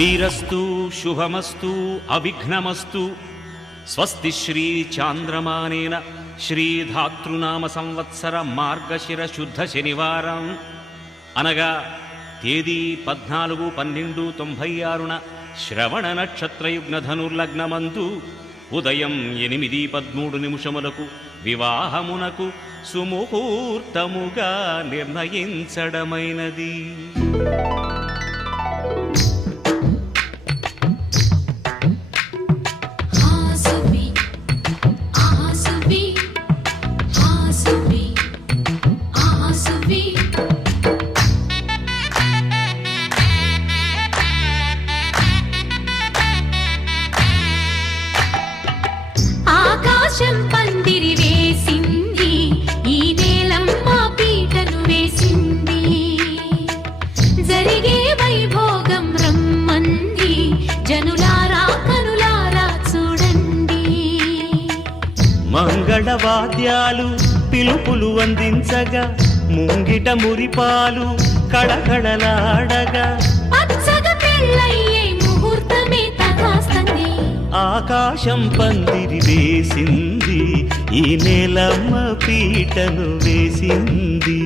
శ్రీరస్తు శుభమస్తు అవిఘ్నమస్తు. స్వస్తి శ్రీ చాంద్రమానేన శ్రీధాతృనామ సంవత్సర మార్గశిర శుద్ధ శనివారం అనగా తేదీ 14/12/96 శ్రవణ నక్షత్రయుగ్న ధనుర్లగ్నమందు ఉదయం 8:13 వివాహమునకు సుముహూర్తముగా నిర్ణయించడమైనది. మంగళవాద్యాలు పిలుపులు అందించగా ముంగిట మురిపాలు కళకళలాడగా ఆకాశం పందిరి వేసింది, ఈ నేలమ్మ పీటను వేసింది.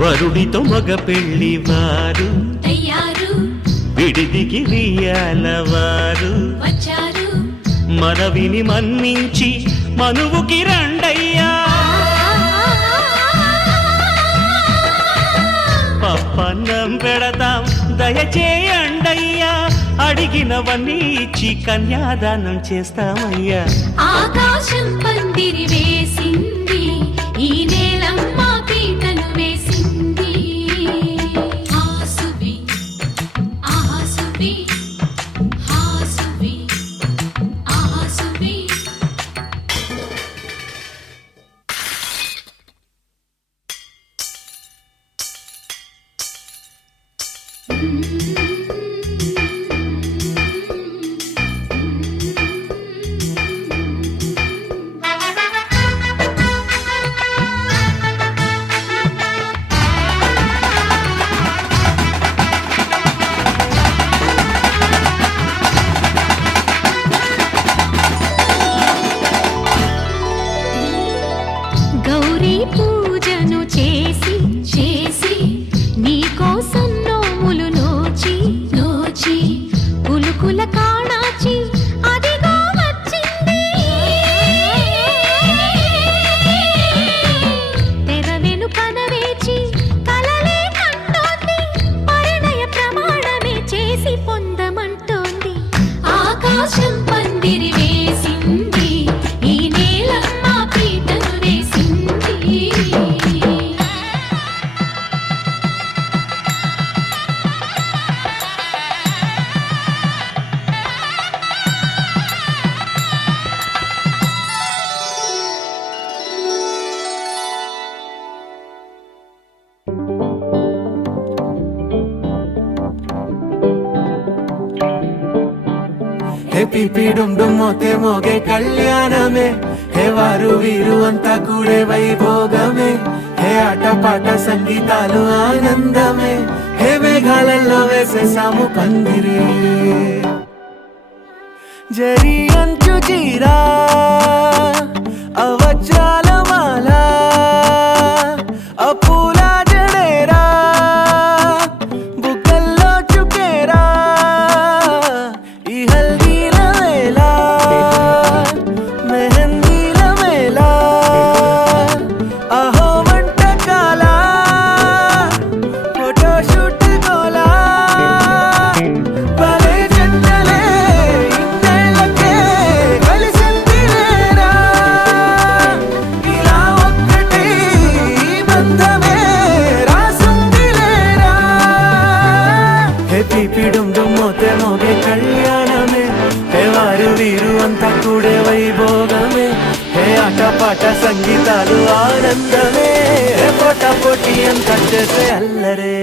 వరుడితో మగ పెళ్లి వారు తయారు, విడిదికి వియ్యాలవారు వచ్చారు. మనవిని మన్నించి మనువుకి రండయ్యా, పప్పన్నం పెడతాం దయచేయండయ్యా, అడిగినవన్నీ ఇచ్చి కన్యాదానం చేస్తామయ్యా. ఆకాశం పందిరి వేసింది, ఈ నేలమ్మ పీటను వేసింది. హాసువి ఆసువి హాసువి ఆసువి. గౌరీ పూజను చేసి చేసి నీకోసం నోములు నోచి నోచి పులుకుల కాణాచి అదిగో వచ్చింది. తెర వెనుకన వేచి కలలే కంటోంది, పరిణయ ప్రమాణమే చేసి పొందమంటోంది. ఆకాశం పందిరి వేసింది, ఈ నేలమ్మ పీటను వేసింది. హే పిపి డుమ్ డుమ్ మోతే మోగే కళ్యాణమే, హే వారు వీరు అంతా కూడే వైభోగమే, హే ఆటపాట సంగీతాలు ఆనందమే, హే మేఘాలలో వేసేసాము పందిరే. జరి అంచు చీరా అవజ్రాల మాల అపూల జడేరా బుగ్గల్లో చుకేరా, ఈ హల్దీల వేళ మెహందీల మేళ మోతే మోగే కళ్యాణమే హే వారు వీరు అంతా కూడే వైభోగమే హే ఆటపాట సంగీతాలు ఆనందమే హే పోటా పోటీ అంతా చేసే అల్లరే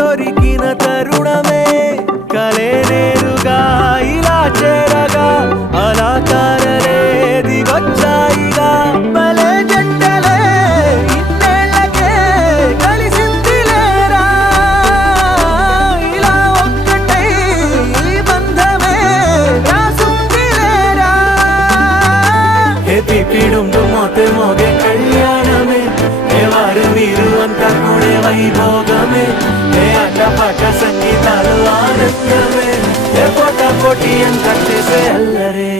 దొరికిన తరుణమే కలే నేరుగా ఇలా చేరగా అలా దిగొచ్చాయిగా భలే జంటలే ఇన్నేళ్ళకే కలిసిందిలేరా ఇలా ఒక్కటై ఈ బంధమే రాసుందిలేరా హే పిపిడుండు మోతే మోగే కళ్యాణమే హే వారు వీరు అంతా కూడే వైభోగమే హే ఆటపాట సంగీతాలు ఆనందమే హే పోటా పోటీ అంతా చేసే అల్లరే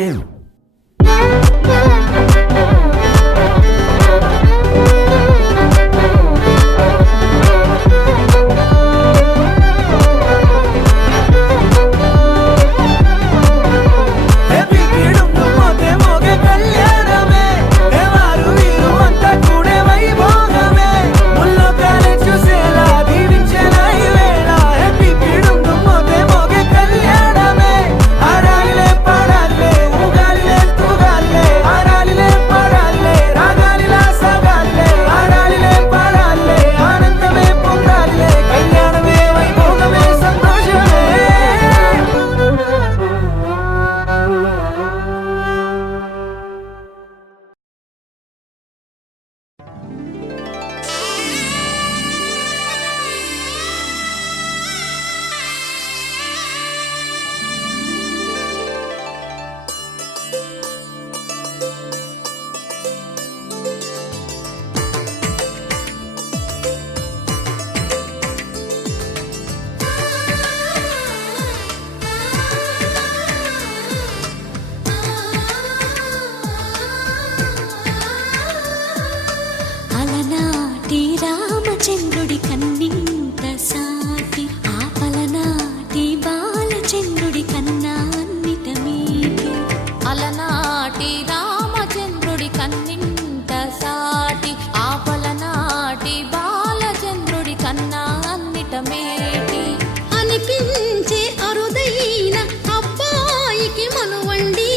చంద్రుడి కన్నింత సాటి ఆపలనాటి బాలచంద్రుడి కన్నా అన్నిట మీటి అలనాటి రామచంద్రుడి కన్నింత సాటి ఆపలనాటి బాలచంద్రుడి కన్నా అన్నిట మేటి అనిపించే అరుదైన అబ్బాయికి మనువండి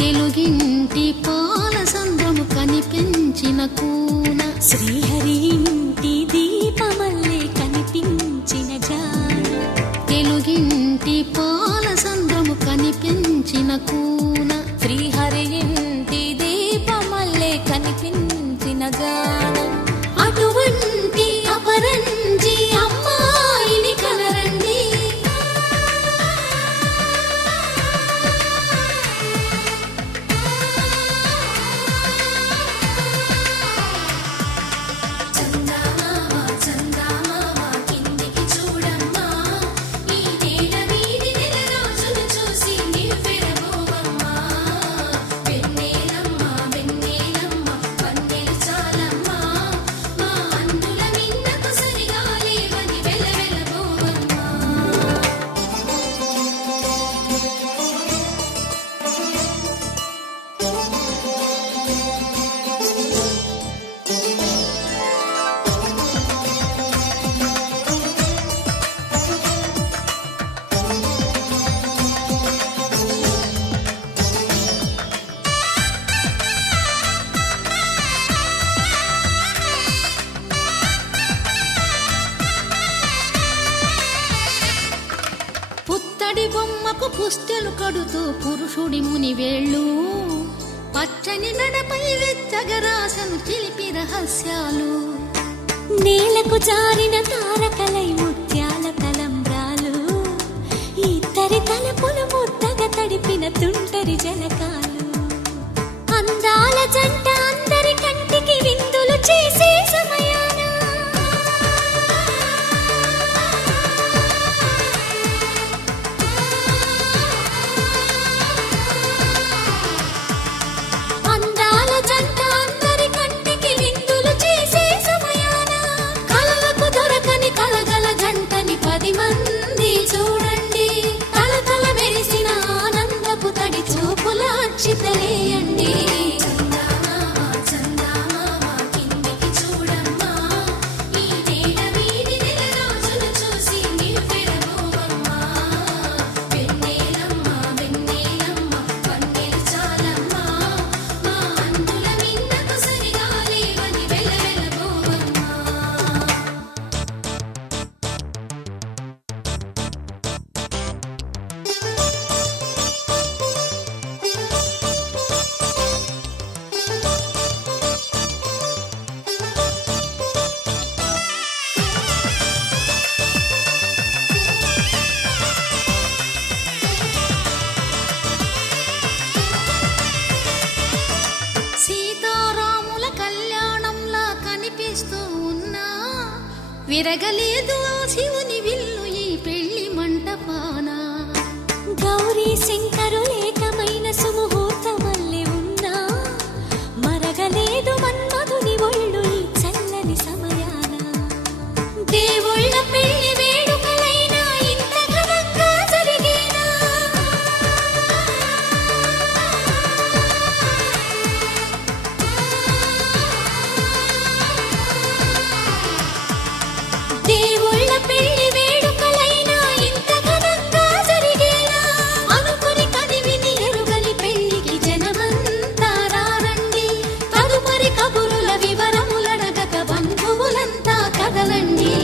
తెలుగింటి పాల సంద్రము కనిపించిన కూన శ్రీహరి ఇంటి దీపమల్లే కనిపించిన జాన తెలుగింటి పాల సంద్రము కనిపించిన కూన శ్రీహరి ఇంటి దీపమల్లే కనిపించిన జాన అటువంటి అపరంజి అమ్మాయిని కనరండి పుత్తడి బొమ్మకు పుస్తెలు కడుతూ పురుషుడి ముని వేళ్ళు పచ్చని మెడపై వెచ్చగరాసను చిలిపి రహస్యాలు నేలకు జారిన తారకలై ముత్యాల తలంబ్రాలు ఇద్దరి తలపులు ముద్దగా తడిపిన తుంటరి జలకాలు అందాల జంట అందరి కంటికి విందులు చేసే సమయాన అందాల జంట అందరి కంటికి విందులు చేసే సమయాన కలలకు దొరకని కలగల జంటని 10 మంది చూడండి తలతల మెరిసిన ఆనందపు తడి చూపుల అక్షితలేయండి సీతారాముల కళ్యాణంలా కనిపిస్తూ ఉన్నా విరగలేదు ఆ శివుని విల్లు ఈ పెళ్లి మంటపాన గౌరీ శంకరు ఏకమైన సుముహూర్తమల్లె ఉన్నా మరగలేదు మన్మధుని ఒళ్ళు ఈ చల్లని సమయాన దేవుళ్ళ పెళ్లి వేడుకలైనా ఇంత ఘనంగా జరిగేనా దేవుళ్ళ పెళ్లి వేడుకలైనా ఇంత ఘనంగా జరిగేనా అనుకుని కదివిని ఎరుగని పెళ్లికి జనమంతా రారండి తదుపరి కబురుల వివరములడగక బంధువులంతా కదలండి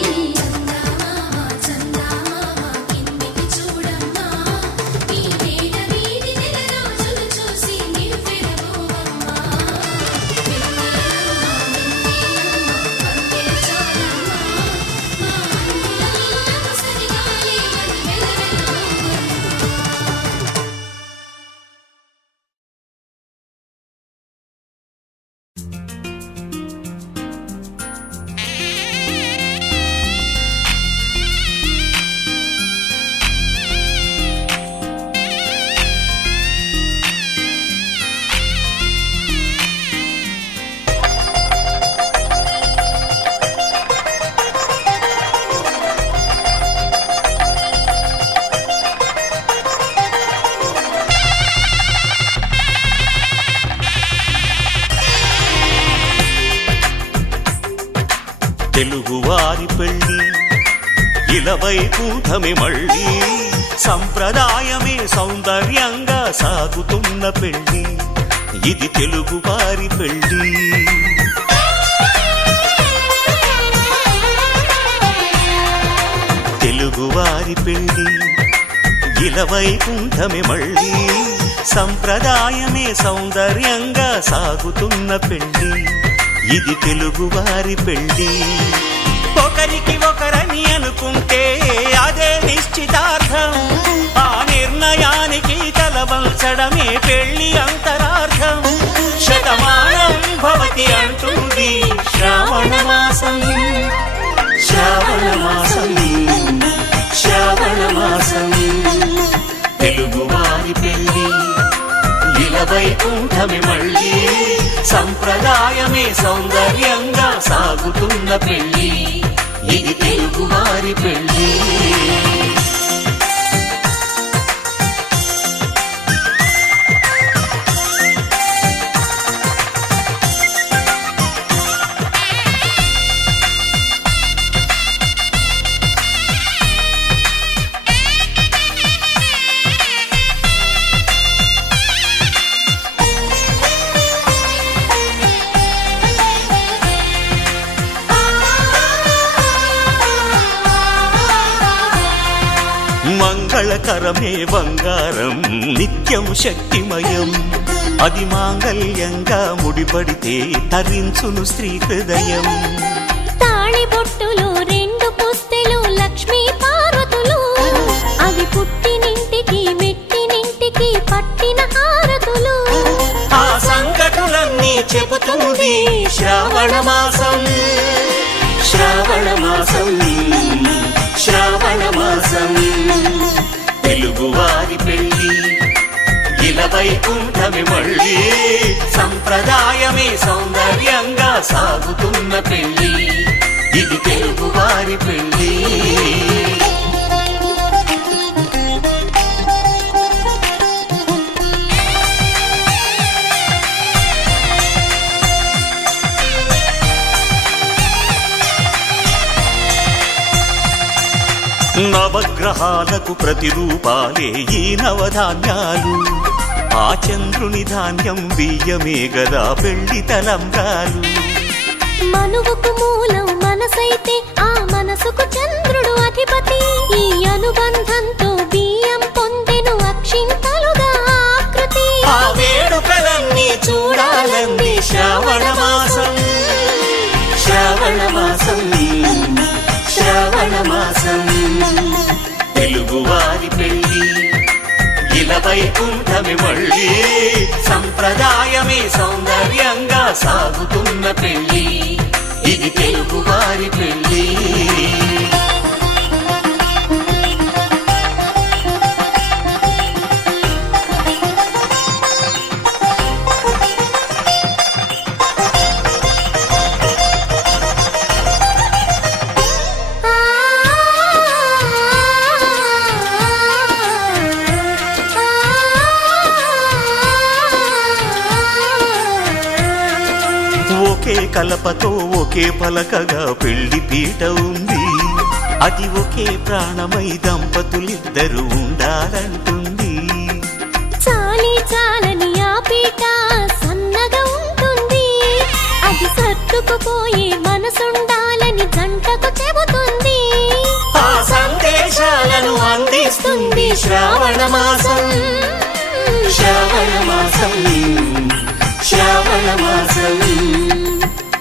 తెలుగువారి పెళ్ళి ఇలవై కూటమి మళ్ళీ సంప్రదాయమే సౌందర్యంగా సాగుతున్న పెళ్ళి ఇది తెలుగువారి పెళ్ళి తెలుగువారి పెళ్ళి ఇలవై కూటమి మళ్ళీ సంప్రదాయమే సౌందర్యంగా సాగుతున్న పెళ్ళి ఇది తెలుగువారి పెళ్ళి ఒకరికి ఒకరని అనుకుంటే అదే నిశ్చితార్థం ఆ నిర్ణయానికి తలవంచడమే పెళ్లి అంతరార్థం శతమానం భవతి అంటుంది శ్రావణ మాసం శ్రావణ మాసం శ్రావణ మాసం తెలుగువారి పెళ్ళి ఇలవై కూటమి మళ్ళీ సంప్రదాయమే సౌందర్యంగా సాగుతున్న పెళ్ళి ఇది తెలుగువారి పెళ్ళి మంగళకరమే బంగారం నిత్యం శక్తిమయం అది మాంగళ్యంగా ముడిపడితే తరించును స్త్రీ హృదయం. తాళి బొట్టులో 2 పుస్తెలు లక్ష్మీ పార్వతులు, అవి పుట్టినింటికి మెట్టినింటికి పట్టిన హారతులు. ఆ సంకటులన్నీ చెబుతుంది శ్రావణ మాసం, శ్రావణ మాసం, శ్రావణ మాసం. తెలుగువారి పెళ్ళి ఇలవైకుంఠమి మళ్ళీ, సంప్రదాయమే సౌందర్యంగా సాగుతున్న పెళ్ళి, ఇది తెలుగువారి పెళ్ళి. నవగ్రహాలకు ప్రతిరూపాలే ఈ నవధాన్యాలు, ఆ చంద్రుని ధాన్యం బియ్యమే గదా పెళ్లి తలంబ్రాలు. మనువుకు మూలం మనసైతే ఆ మనసుకు చంద్రుడు అధిపతి, ఈ అనుబంధంతో బియ్యం పొందెను అక్షింతలుగా ఆకృతి. ఆ వేడుకలన్నీ చూడాలంది శ్రావణ మాసం, శ్రావణ మాసం, శ్రావణ మాసం. తెలుగువారి పెళ్ళి ఇలవైకుంఠమి మళ్ళీ, సంప్రదాయమే సౌందర్యంగా సాగుతున్న పెళ్ళి, ఇది తెలుగువారి పెళ్ళి. ఒకే కలపతో ఒకే పలకగా పెళ్లి పీట ఉంది, అది ఒకే ప్రాణమై దంపతులిద్దరూ ఉండాలంటుంది. చాలి చాలని ఆ పీట సన్నగా ఉంటుంది, అది సర్దుకుపోయే మనసుండాలని జంటకు చెబుతుంది. ఆ సందేశాలను అందిస్తుంది శ్రావణ మాసం, శ్రావణ మాసం, శ్రావణ మాసం.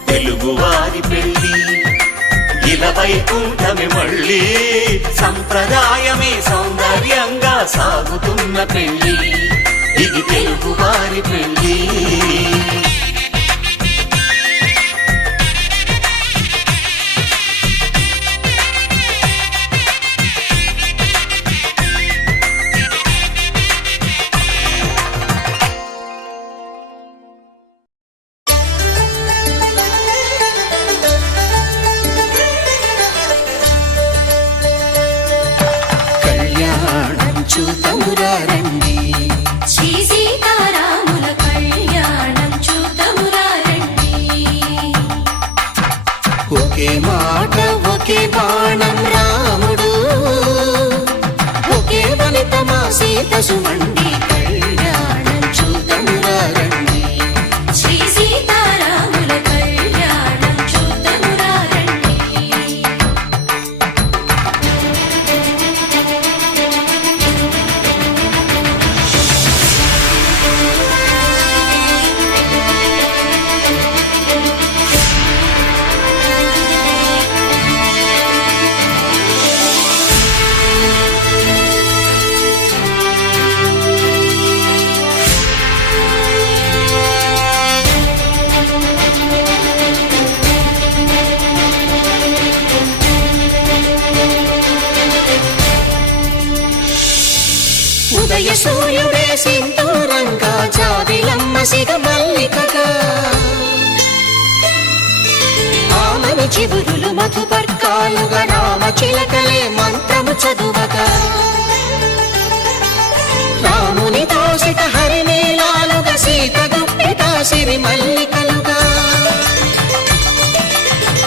తెలుగువారి పెళ్ళి ఇలవైకుంఠమి మళ్ళీ, సంప్రదాయమే సౌందర్యంగా సాగుతున్న పెళ్ళి, ఇది తెలుగువారి పెళ్ళి. చూతమురారండి, శ్రీ సీతారాముల కళ్యాణం చూతమురా రండి. ఒకే మాట ఒకే బాణం రాముడు, ఒకే వనిత మా సీత సుమండి, కళ్యాణం చూతమురారండి. శ్రీ సీతారాముల కళ్యాణం చూతమురా రండి. ఉదయ సూర్యుడే సింధూరంగా, జాబిలమ్మ సిగ మల్లికగా, ఆమని చివురులు మధుపర్కాలుగా, రామ చిలకలే మంత్రము చదువగా, రాముని దోసిట హరినీలాలుగా, సీత గుప్పిట సిరి మల్లికలుగా,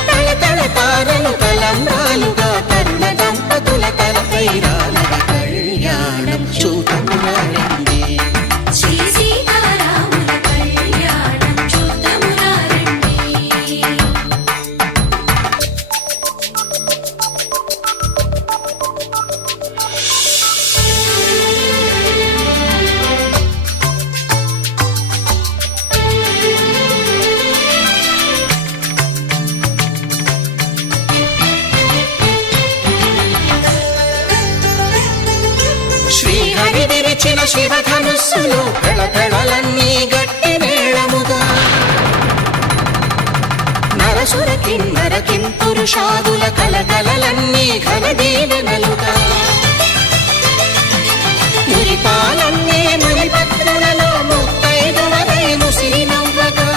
తళతళ తారలు తలంబ్రాలుగా, తరుణ దంపతుల తలపైరాలుగా, కళ్యాణం చూతమురారండి. శ్రీ సీతారాముల కళ్యాణం చూతమురా రండి. శివధనుస్సులు పెళపెళలన్నీ గట్టి మేళముగా నరసుర కిన్నర కింపురుషాదుల కలకలలన్నీ ఘన దీవెనలుగా మురిపాలన్నీ మురిపత్రులలో ముత్తైదువలై ముసిరి నవ్వగా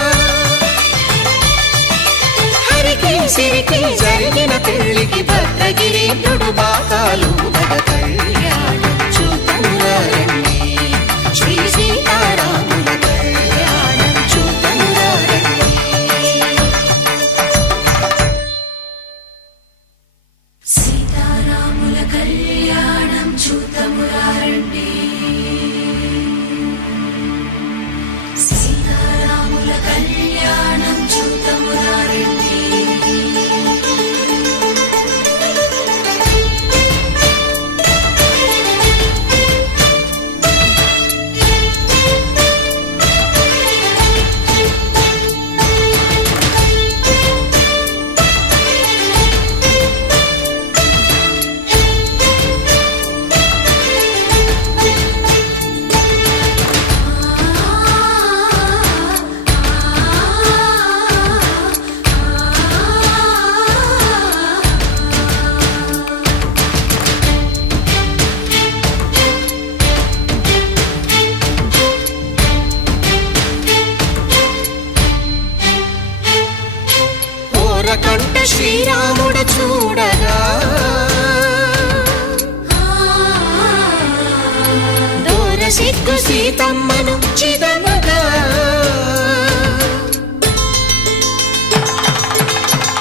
హరికి సిరికి జరిగిన పెళ్లికి భద్రగిరీంద్రుడు బాకాలు బడ కళ్యాణం చూతమురారండి శ్రీ సీతారాముల కళ్యాణం చూతమురారండి సీతారాముల కళ్యాణం చూతమురారండి సీతారాముల కళ్యాణం చూతమురారండి ఓరకంట శ్రీరాముడు చూడగా దూర సిగ్గు సీతమ్మను చిదమగా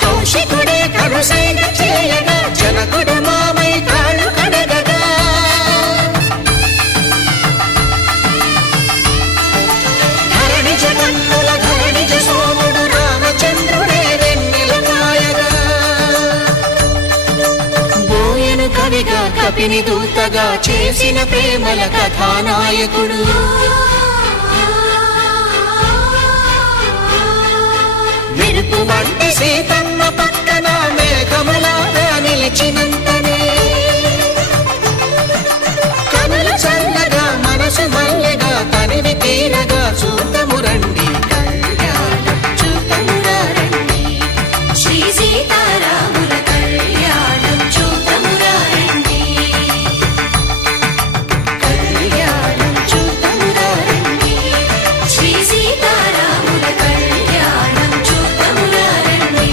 కౌశికుడే కరుసైన చేయగా జనకుడు మామై కాళ్ళు కడగగా ధరణి జగన్నుల ధరణిజ సోముడు రామచంద్రుడే వెన్నెల కాయగా బోయను కవిగా కపిని దూతగా చేసిన ప్రేమల కథానాయకుడు మెరుపు వంటి సీతమ్మ పక్కన మేఘములాగా నిలిచినంతనే కనులు చల్లగా మనసు మల్లెగా తనివి తీరగా చూతమురండి కళ్యాణం చూతమురారండి శ్రీ సీతారాముల కళ్యాణం చూతమురారండి కళ్యాణం చూతమురారండి శ్రీ సీతారాముల కళ్యాణం చూతమురారండి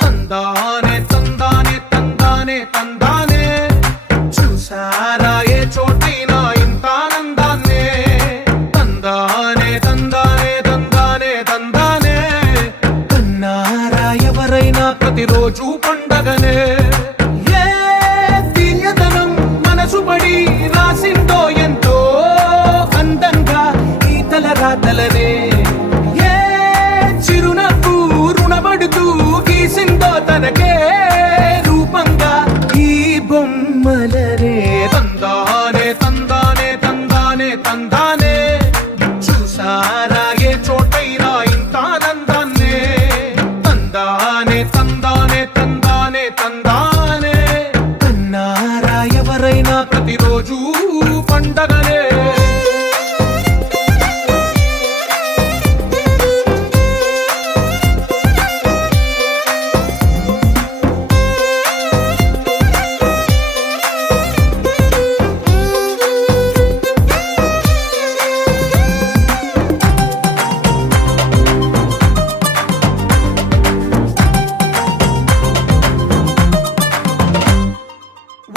తందానే తందానే తందానే తందానే చూసారా ఏ చోటైనా ఇంత ఆనందాన్నే తందానే తందానే తందానే తందానే కన్నారా ఎవరైనా ప్రతిరోజు పండగనే ఏ తీయదనం మనసు పడి రాసిందో ఎంతో అందంగా ఈ తలరాతలనే ఏ చిరునవ్వు రుణపడుతూ గీసిందో తనకే రూపంగా ఈ బొమ్మలనే తందానే తందానే తందానే తందానే చూసారా ఏ చోటైనా ఇంత ఆనందాన్నే తందానే తందానే తందానే తందానే కన్నారా ఎవరైనా ప్రతిరోజు పండగనే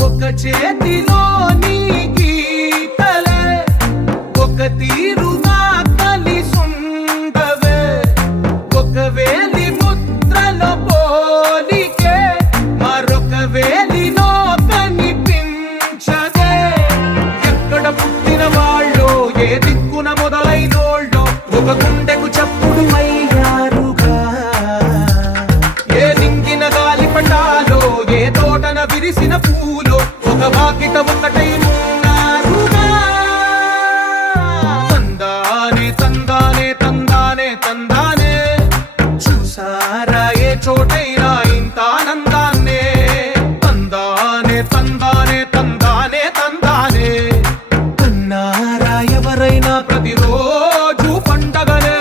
ఒక చేతిలో నీ గీతలే ఒక తీరుగా కలిసుండవే ఒక వేలి ముద్రల పోలికే మరొక వేలిలో వాకిట ఒకటై ఉన్నారుగా. తందానే తందానే తందానే తందానే చూసారా ఏ చోటైనా ఇంత ఆనందాన్నే. తందానే తందానే తందానే తందానే అన్నారా ఎవరైనా ప్రతిరోజు పండగనే.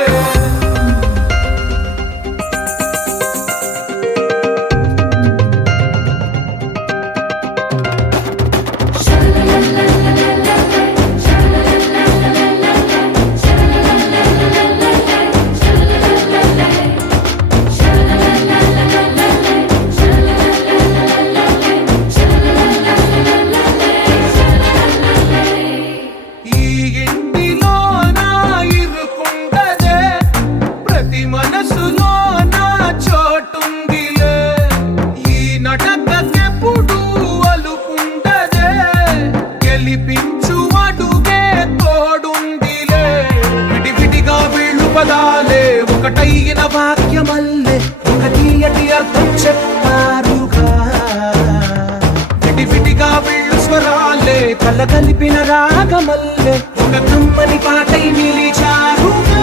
ఈ ఇంటిలో నా ఇరుకుండదే ప్రతి మనసులో నా చోటుందిలే. ఈ నటకెప్పుడు అలుకుండదే గెలిపించు అడుగే తోడుందిలే. విడివిడిగా వీళ్ళు పదాలే ఒకటైన వాక్యమల్లే ఒక తీయటి అర్థం చెప్పారుగా. విడివిడిగా వీళ్ళు స్వరాలే కల కలిపిన రాగమల్లే ఒక కమ్మని పాటై నిలిచారుగా.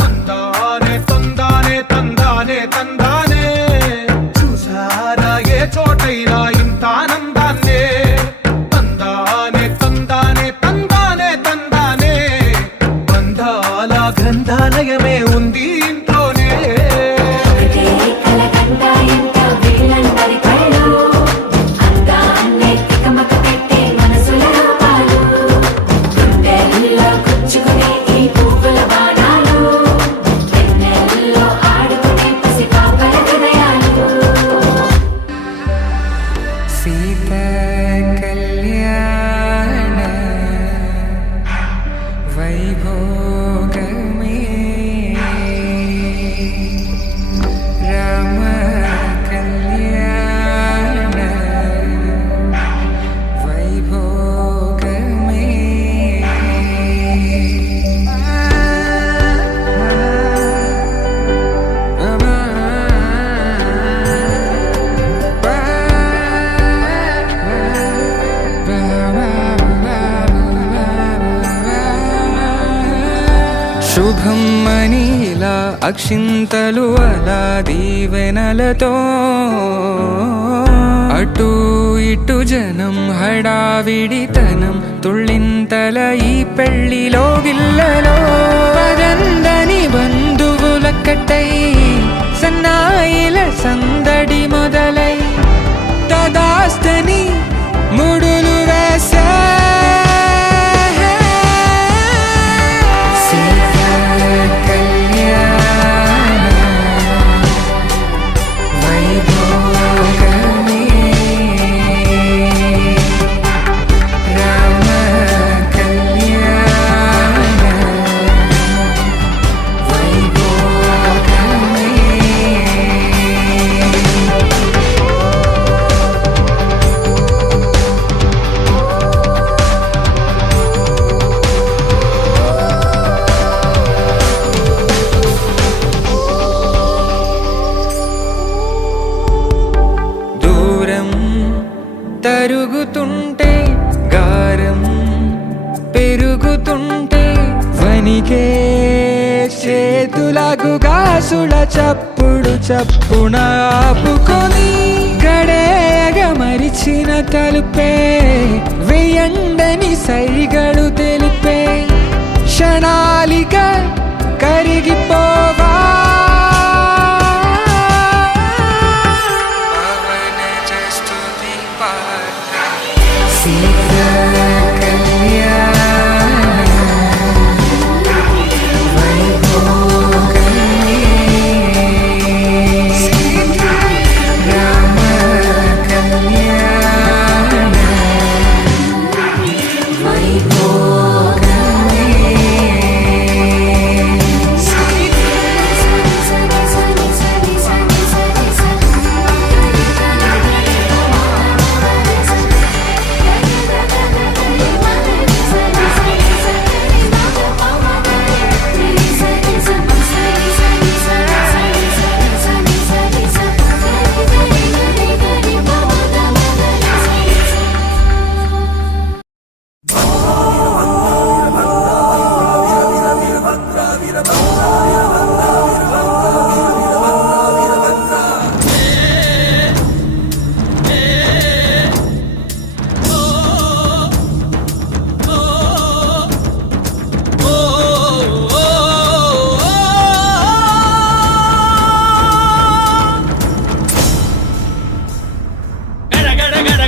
తందానే తందానే తందానే తందానే చూసారా ఏ చోటైనా ఇంత ఆనందాన్నే. తందానే తందానే తందానే తందానే బంధాల గ్రంథాలయమే ఉంది ఇంట్లోనే. ఒకటే కలకండ ఎంత వీళ్ళందరి కళ్ళు అందాన్నే తికమక పెట్టే మనసుల రూపాలు. గుండెల్లో గుచ్చుకునే ఈ పువ్వుల బాణాలు వెన్నెల్లో ఆడుకునే పసిపాపల హృదయాలు. సీత కళ్యాణ వైభోగమే రామ కళ్యాణ వైభోగమే. శుభం మనీలా అక్షింతలు అలా దీవెనలతో అటు ఇటు జనం హడావిడితనం తుళ్ళింతల ఈ పెళ్లిలో గిల్లలో. పదందని బంధువులక్కటై సన్నాయిల సందడి మొదలై తదాస్తని ముడులు వేసా. తరుగుతుంటే గారం పెరుగుతుంటే వనికే చేతులకు గాసుల చప్పుడు చప్పున ఆపుకొని గడేయగ మరిచిన తలుపే వెయ్యండని సైగడు తెలిపే. క్షణాలిక కరిగిపోవా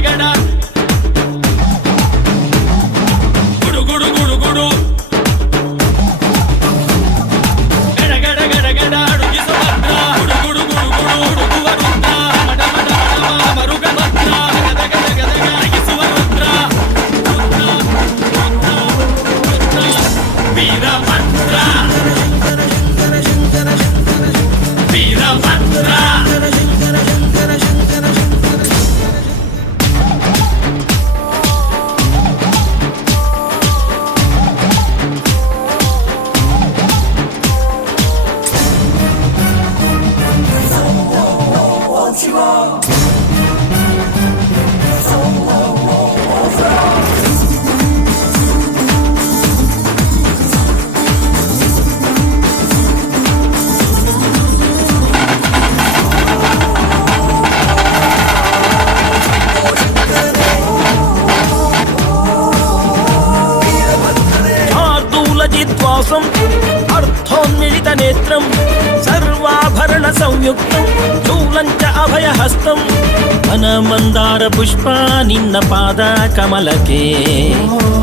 గడ గుడు గుడు గుడు గుడు గడ గడ గడ గడ అడుగి సుభద్ర గుడు గుడు గుడు గుడు ఉడుగు వరుద్ర మడ మడ మడ మరుగ భద్ర గద గద గద గడిగి సువరుద్ర వీరభద్ర వీరభద్ర శార్దూలజిద్వాసం అర్థోన్మిళిత నేత్రం సర్వాభరణ సంయుక్తం చూలంచ అభయహస్తం మన మందార పుష్ప నిన్న పాద కమలకే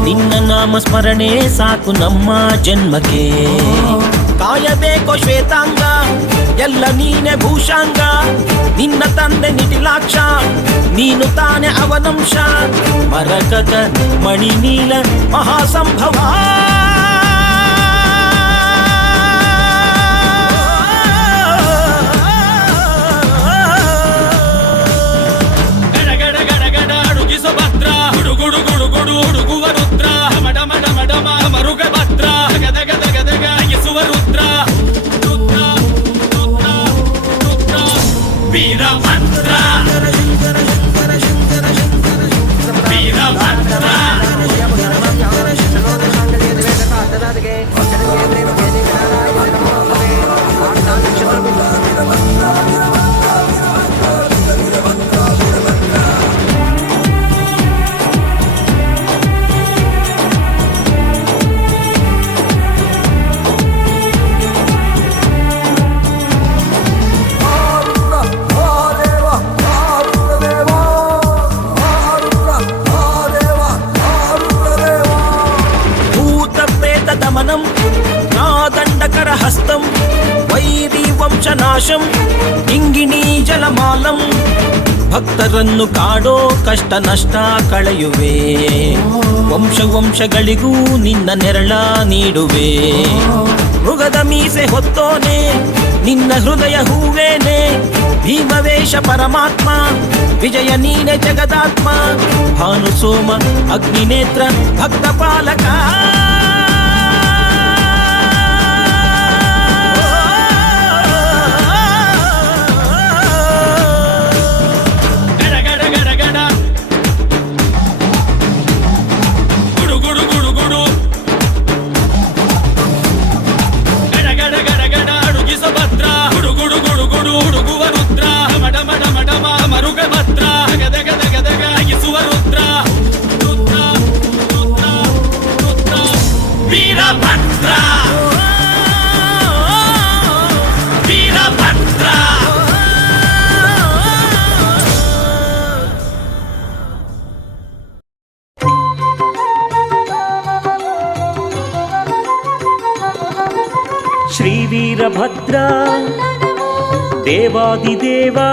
నిన్న నామస్మರಣೆ ಸಾಕು ನಮ್ಮ ಜನ್ಮಕ್ಕೆ ಕಾಯಬೇಕೋ ಶ್ವೇತಾಂಗ ಎಲ್ಲ ನೀನೆ ಭೂಷಾಂಗ ನಿನ್ನ ತಂದೆ ನಿಟಿಲಾಕ್ಷ ನೀನು ತಾನೆ ಅವನಂಶ ಮರಕತ ಮಣಿನೀಲ ಮಹಾಸಂಭವ ಗಡ ಗಡ ಗಡ ಗಡ ಅಡುಗಿ ಸುಭದ್ರ ಗುಡು ಗುಡು ಗುಡು ಗುಡು ಹುಡುಗುವ ರುದ್ರ ಮಡ ಮಡ ಮಡ ಮರುಗ ಭದ್ರ ಗದ ಗದ ಗದ ಗಯಿಸುವ ರುದ್ರ ರುದ್ರ ರುದ್ರ ರುದ್ರ ವೀರಭದ್ರ ವೀರಭದ್ರ దమనం నాదండకర హస్తం వైరీ వంశనాశం ಇಂಗಿಣಿ ಜಲಮಾಲಂ ಭಕ್ತರನ್ನು ಕಾಡೋ ಕಷ್ಟ ನಷ್ಟ ಕಳೆಯುವೆ ವಂಶ ವಂಶಗಳಿಗೂ ನಿನ್ನ ನೆರಳ ನೀಡುವೆ ಮೃಗದ ಮೀಸೆ ಹೊತ್ತೋನೆ ನಿನ್ನ ಹೃದಯ ಹೂವೇನೆ ಭೀಮವೇಶ ಪರಮಾತ್ಮ ವಿಜಯ ನೀನೆ ಜಗದಾತ್ಮ ಭಾನು ಸೋಮ ಅಗ್ನಿನೇತ್ರ ಭಕ್ತ ಪಾಲಕ శ్రీ వీరభద్ర దేవాదిదేవా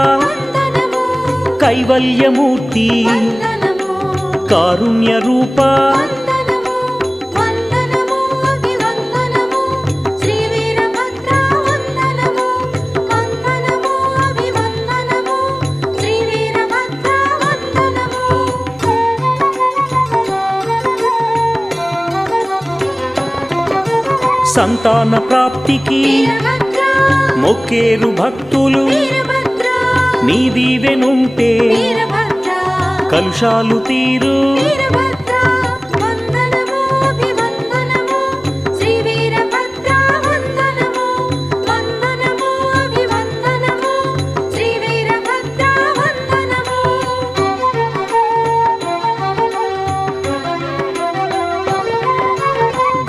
కైవల్యమూర్తి కారుణ్య రూప సంతాన ప్రాప్తికి మొక్కేరు భక్తులు నీ దీవెనుంటే కలుషాలు తీరు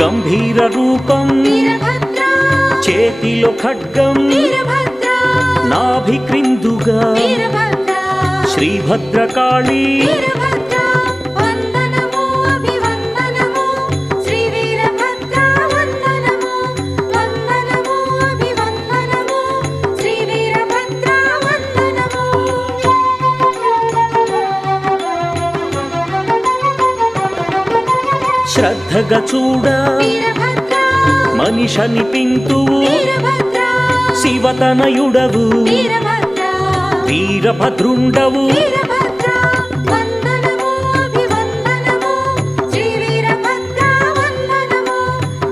గంభీర రూపం చేతిలో ఖడ్గం నాభి క్రిందుగా శ్రీభద్రకాళి వీరభద్ర వందనము అభివందనము శ్రీ వీరభద్ర వందనము వందనము అభివందనము శ్రీ వీరభద్ర వందనము శ్రద్ధగా చూడ వీరభద్ర మనిషని పింతువు వీరభద్ర శివతనయుడవు వీరభద్ర వీరభద్రుండవు వీరభద్ర వందనము అభివందనము శ్రీ వీరభద్ర వందనము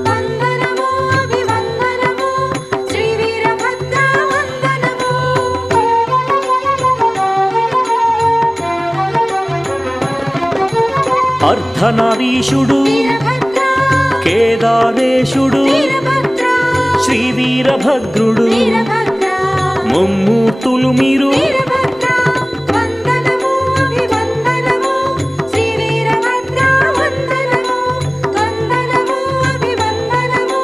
వందనము అభివందనము శ్రీ వీరభద్ర వందనము అర్ధనారీషుడు వీరభద్ర కేదారేశుడు వీరభద్ర శ్రీ వీరభద్రుడు వీరభద్ర ముమ్మూర్తులు మీరు వీరభద్ర వందనము అభివందనము శ్రీ వీరభద్ర వందనము వందనము అభివందనము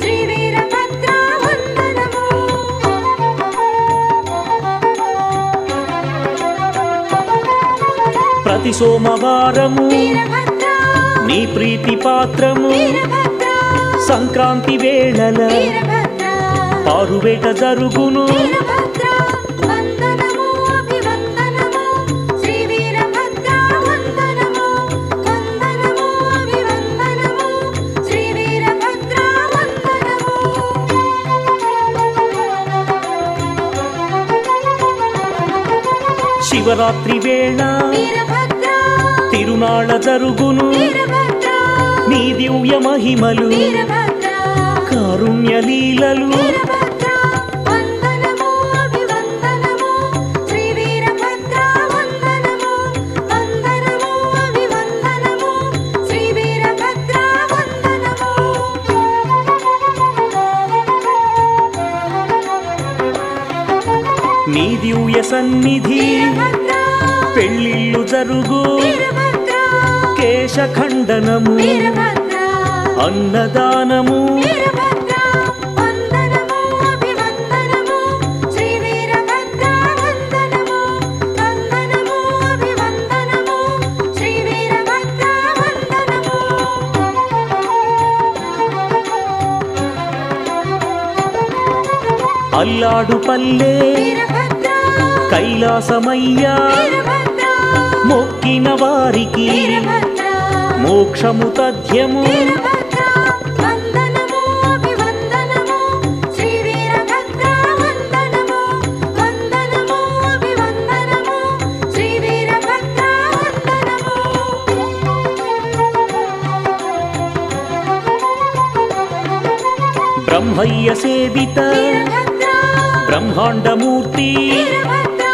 శ్రీ వీరభద్ర వందనము ప్రతి సోమవారము వీరభద్ర నీ ప్రీతి పాత్రము వీరభద్ర సంక్రాంతి వేళల వీరభద్ర పారువేట జరుగును వీరభద్ర వందనము అభివందనము శ్రీ వీరభద్ర వందనము వందనము అభివందనము శ్రీ వీరభద్ర వందనము శివరాత్రి వేళ వీరభద్ర తిరునాళ జరుగును వీరభద్ర నీ దివ్య మహిమలు వీరభద్ర కారుణ్య లీలలు వీరభద్ర వందనము అభివందనము శ్రీ వీరభద్ర వందనము వందనము అభివందనము శ్రీ వీరభద్ర వందనము నీ దివ్య సన్నిధి వీరభద్ర పెళ్ళిళ్ళు జరుగు వీరభద్ర కేశఖండనము వీరభద్ర అన్నదానము వీరభద్ర వందనము అభివందనము శ్రీ వీరభద్ర వందనము వందనము అభివందనము శ్రీ వీరభద్ర వందనము అల్లాడు పల్లె వీరభద్ర కైలాసమయ్యా వీరభద్ర మొక్కిన వారికి వీరభద్ర మోక్షము తథ్యము వీరభద్ర వందనము అభివందనము శ్రీ వీరభద్ర వందనము వందనము అభివందనము శ్రీ వీరభద్ర వందనము బ్రహ్మయ్య సేవిత వీరభద్ర బ్రహ్మాండమూర్తి వీరభద్ర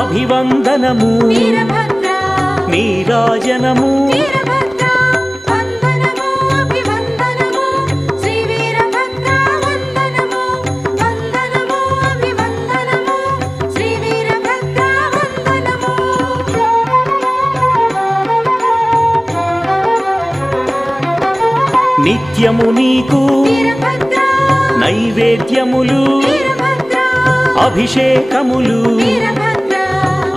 అభివందనము వీరభద్ర నీరాజనము వీరభద్ర వందనము అభివందనము శ్రీ వీరభద్ర వందనము వందనము అభివందనము శ్రీ వీరభద్ర వందనము నిత్యము నీకు వీరభద్ర నైవేద్యములు వీరభద్ర అభిషేకములు వీరభద్ర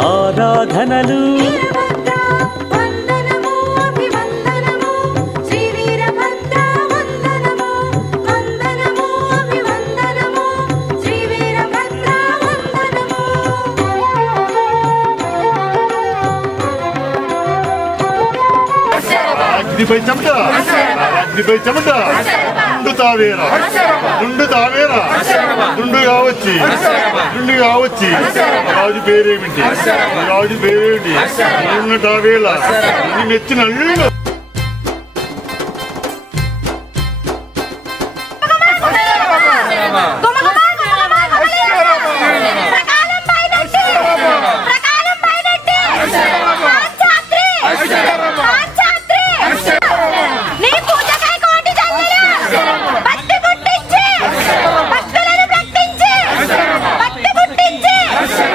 ఆరాధనలు వీరభద్ర వందనము అభివందనము శ్రీ వీరభద్ర వందనము వందనము అభివందనము శ్రీ వీరభద్ర వందనము అగ్నిపై చెమట అగ్నిపై చెమట దుండు తావేరా దుండు కావచ్చి రాజు పేరేమిటి నిన్న తావేళ నీ మెచ్చిన అల్లుడు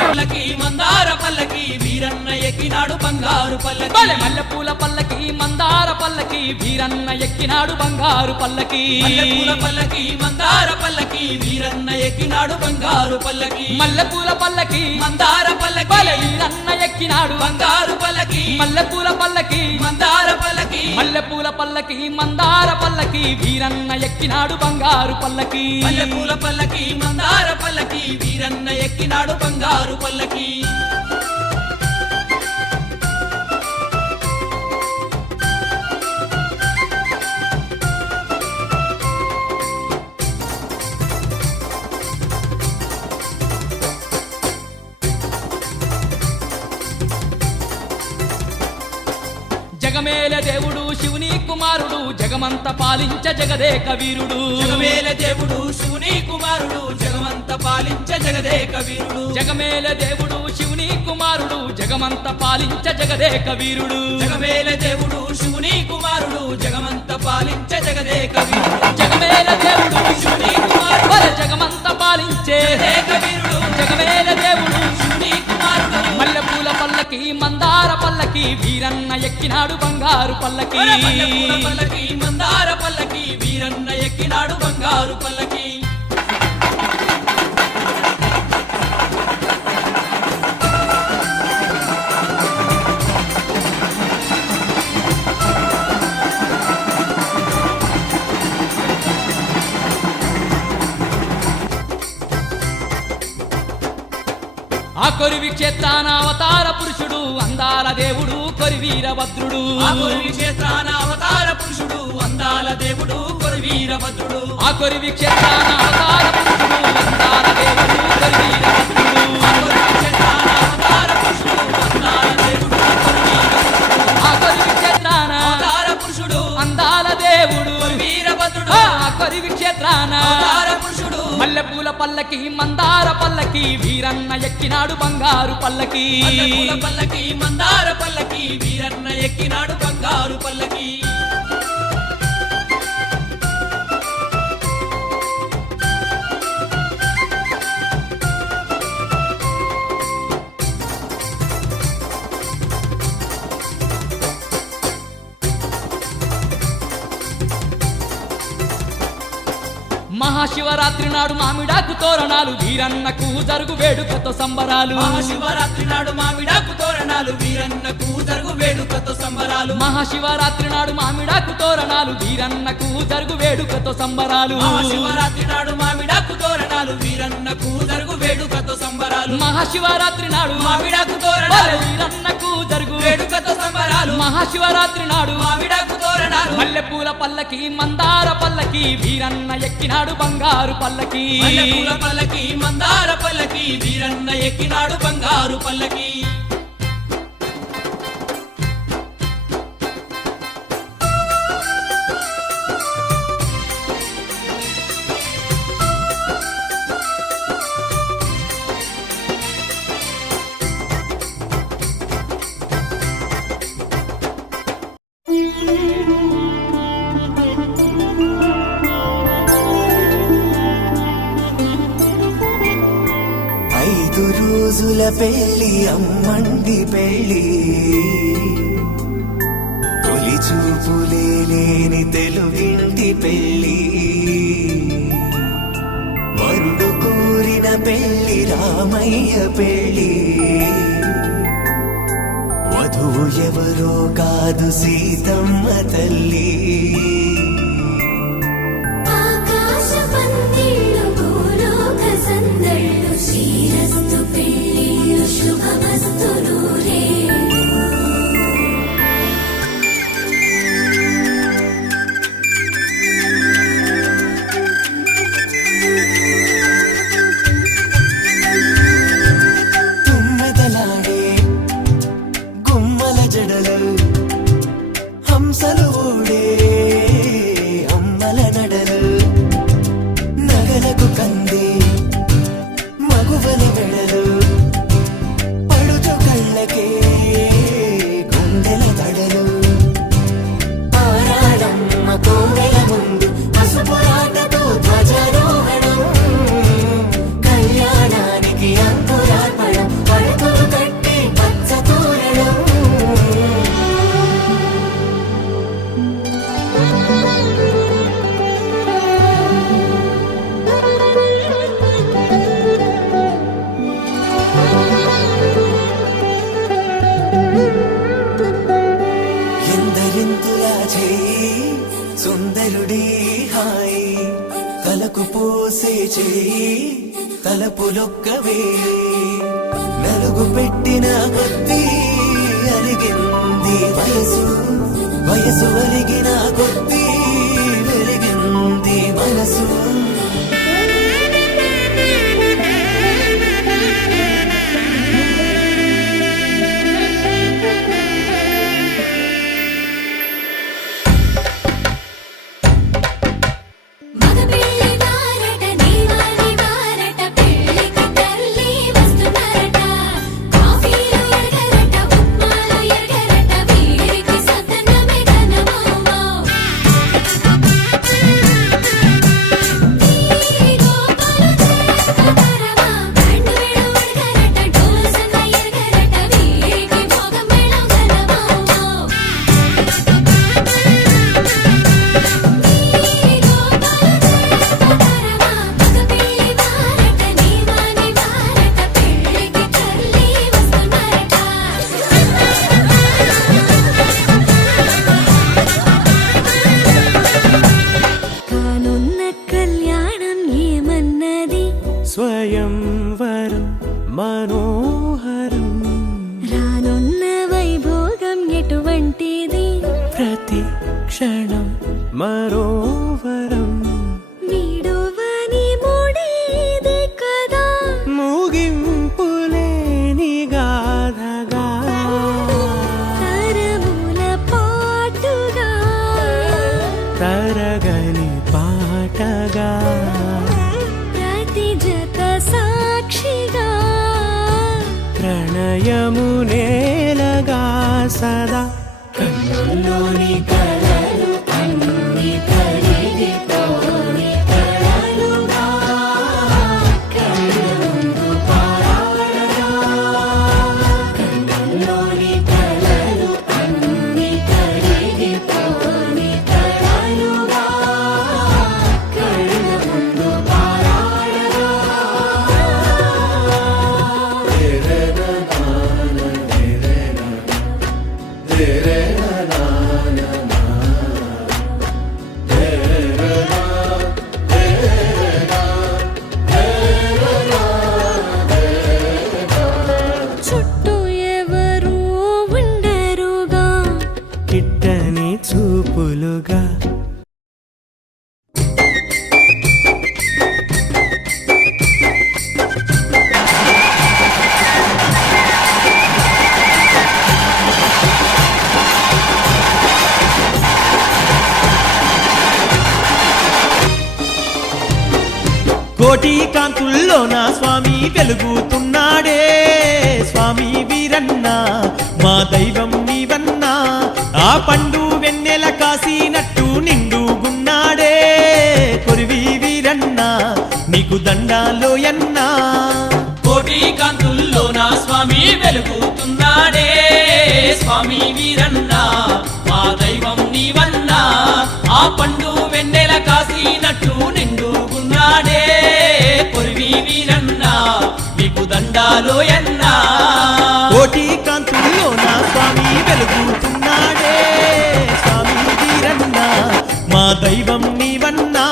పల్లకి మందార పల్లకి వీరన్న ఎక్కినాడు బంగారు పల్లకి మల్లె పూల పల్లకి మందార పల్లకి వీరన్న ఎక్కినాడు బంగారు పల్లకి మల్లెపూల పల్లకి మందార పల్లకి వీరన్న ఎక్కినాడు బంగారు పల్లకి మల్లెపూల పల్లకి మందార పల్లకి వీరన్న ఎక్కినాడు బంగారు పల్లకి మల్లెపూల పల్లకి మందార పల్లకి మల్లెపూల పల్లకి మందార పల్లకి వీరన్న ఎక్కినాడు బంగారు పల్లకి మల్లెపూల పల్లకి మందార పల్లకి వీరన్న ఎక్కినాడు బంగారు పల్లకి జగమేల దేవుడు శివుని కుమారుడు జగమంత పాలించ జగదేక వీరుడు జగమేల దేవుడు శివుని కుమారుడు జగమంత పాలించ జగదేక వీరుడు జగమేల దేవుడు శివుని కుమారుడు జగమంత పాలించ జగదేక వీరుడు జగమేల దేవుడు శివుని కుమారుడు జగమంత పాలించ జగదేక వీరుడు జగమేల దేవుడు శివుని కుమారుడు జగమంత పాలించే జగదేక వీరుడు జగమేల దేవుడు శివుని కుమారుడు మల్లెపూల పల్లకి మందార పల్లకి వీరన్న ఎక్కినాడు బంగారు పల్లకి మల్లెపూల పల్లకి మందార పల్లకి వీరన్న ఎక్కినాడు బంగారు పల్లకి ఆ కొరివి క్షేత్రాన అవతార పురుషుడు అందాల దేవుడు కొరివీరభద్రుడు ఆ కొరివి క్షేత్రాన అవతార పురుషుడు అందాల దేవుడు కొరివీరభద్రుడు ఆ కొరివి క్షేత్రాన అవతార పురుషుడు అందాల దేవుడు కొరివీరభద్రుడు ఆ కొరివి క్షేత్రాన అవతార పురుషుడు అందాల దేవుడు కొరివీరభద్రుడు ఆ కొరివి క్షేత్రాన అవతార పురుషుడు అందాల దేవుడు కొరివీరభద్రుడు ఆ కొరివి క్షేత్రాన అవతార పురుషుడు మల్లెపూల పల్లకి మందార పల్లకి వీరన్న ఎక్కినాడు బంగారు పల్లకి మల్లెపూల పల్లకి మందార పల్లకి వీరన్న ఎక్కినాడు బంగారు పల్లకి మహాశివరాత్రి నాడు మామిడాకు తోరణాలు వీరన్నకు జరుగు వేడుకతో సంబరాలు మహాశివరాత్రి నాడు మామిడాకు తోరణాలు వీరన్నకు జరుగు వేడుకతో సంబరాలు మహాశివరాత్రి నాడు మామిడాకు తోరణాలు వీరన్నకు జరుగు వేడుకతో సంబరాలు మహాశివరాత్రి నాడు మామిడాకు తోరణాలు వీరన్నకు జరుగు వేడుకతో సంబరాలు మహాశివరాత్రి నాడు మామిడాకు తోరణాలు వీరన్నకు జరుగు వేడుకతో సంబరాలు మహాశివరాత్రి నాడు మామిడాకు తోరణాలు మల్లెపూల పల్లకి మందార పల్లకి వీరన్న ఎక్కినాడు బంగారు పల్లకి మల్లెపూల పల్లకి మందార పల్లకి వీరన్న ఎక్కినాడు బంగారు పల్లకి ఐదు రోజుల పెళ్లి అమ్మంది పెళ్లి తొలి చూపులే లేని తెలుగింటి పెళ్లి వరుడు కోరిన పెళ్లి రామయ్య పెళ్లి వధువు ఎవరో కాదు సీతమ్మ తల్లి ఆకాశ పందిళ్ళు భూలోక సందళ్ళు శ్రీరస్తు పెళ్ళిళ్ళు శుభమస్తు నూరే తుమ్మెదలాడే గుమ్మల జడలు హంసలు ఓడే అమ్మల నడలు నగలకు కంది మగువల వెడలు పడుచు కళ్ళకే గుండెల తడలు ఆరాడమ్మ కోవెల ముందు పసుపురాటతో ధ్వజారోహణం కళ్యాణానికి అంకురార్పణం పడకలు కట్టి పచ్చ తోరణం కాంతులా చేయి సుందరుడి హాయి తలకు పోసే చేయి తలపులొక్కవే నలుగు పెట్టిన కొద్దీ అలిగింది వయసు వయసు అలిగిన కొద్దీ వెలిగింది మనసు మగ పెళ్లి వారట నీవాని వారట పెళ్లికి తల్లి వస్తున్నారట కాఫీలు ఎరగరట ఉప్మాలు ఎరగరట వీరికి సద్దనమే ఘనమౌమౌ ఈ గోపాలు చేస్తారమా కండు వేడు ఎరగరట డోలు సన్న ఎరగరట వీరికి భోగం మేళం ఘనమౌమౌ కానున్న కళ్యాణం ఏమన్నది స్వయంవరం మనోహరం రానున్న వైభోగం ఎటువంటిది ప్రతి క్షణం మరోవరం వీడువని మూడేది కదా ముగింపులేని గాథగా తరముల పాటుగా తరగని పాటగా ప్రతి జత సాక్షిగా ప్రణయము నేలగా సదా కన్నుల్లోని కలలు అన్ని కరిగిపోని కలలుగా కళ్ళ ముందు పారాడగా కన్నుల్లోని కలలు అన్ని కరిగిపోని కలలుగా కళ్ళ ముందు పారాడగా చుట్టూ ఎవరు ఉండరుగా కిట్టని చూపులుగా కోటి కాంతుల్లో నా స్వామి వెలుగుతున్నాడే స్వామి వీరన్న మా దైవం నీవన్నా ఆ పండు వెన్నెల కాసినట్టు నిండుగున్నాడే కొరివి వీరన్న నీకు దండాలోయన్నా కోటి కాంతుల్లో నా స్వామి వెలుగుతున్నాడే స్వామి వీరన్న మా దైవం నీవన్నా ఆ పండు వెన్నెల కాసినట్టు నిండుగున్నాడే కొరివి వీరన్న నీకు దండాలోయన్నా కోటి కాంతుల్లో నా స్వామి వెలుగుతున్నాడే స్వామి వీరన్న మా దైవం నీవన్నా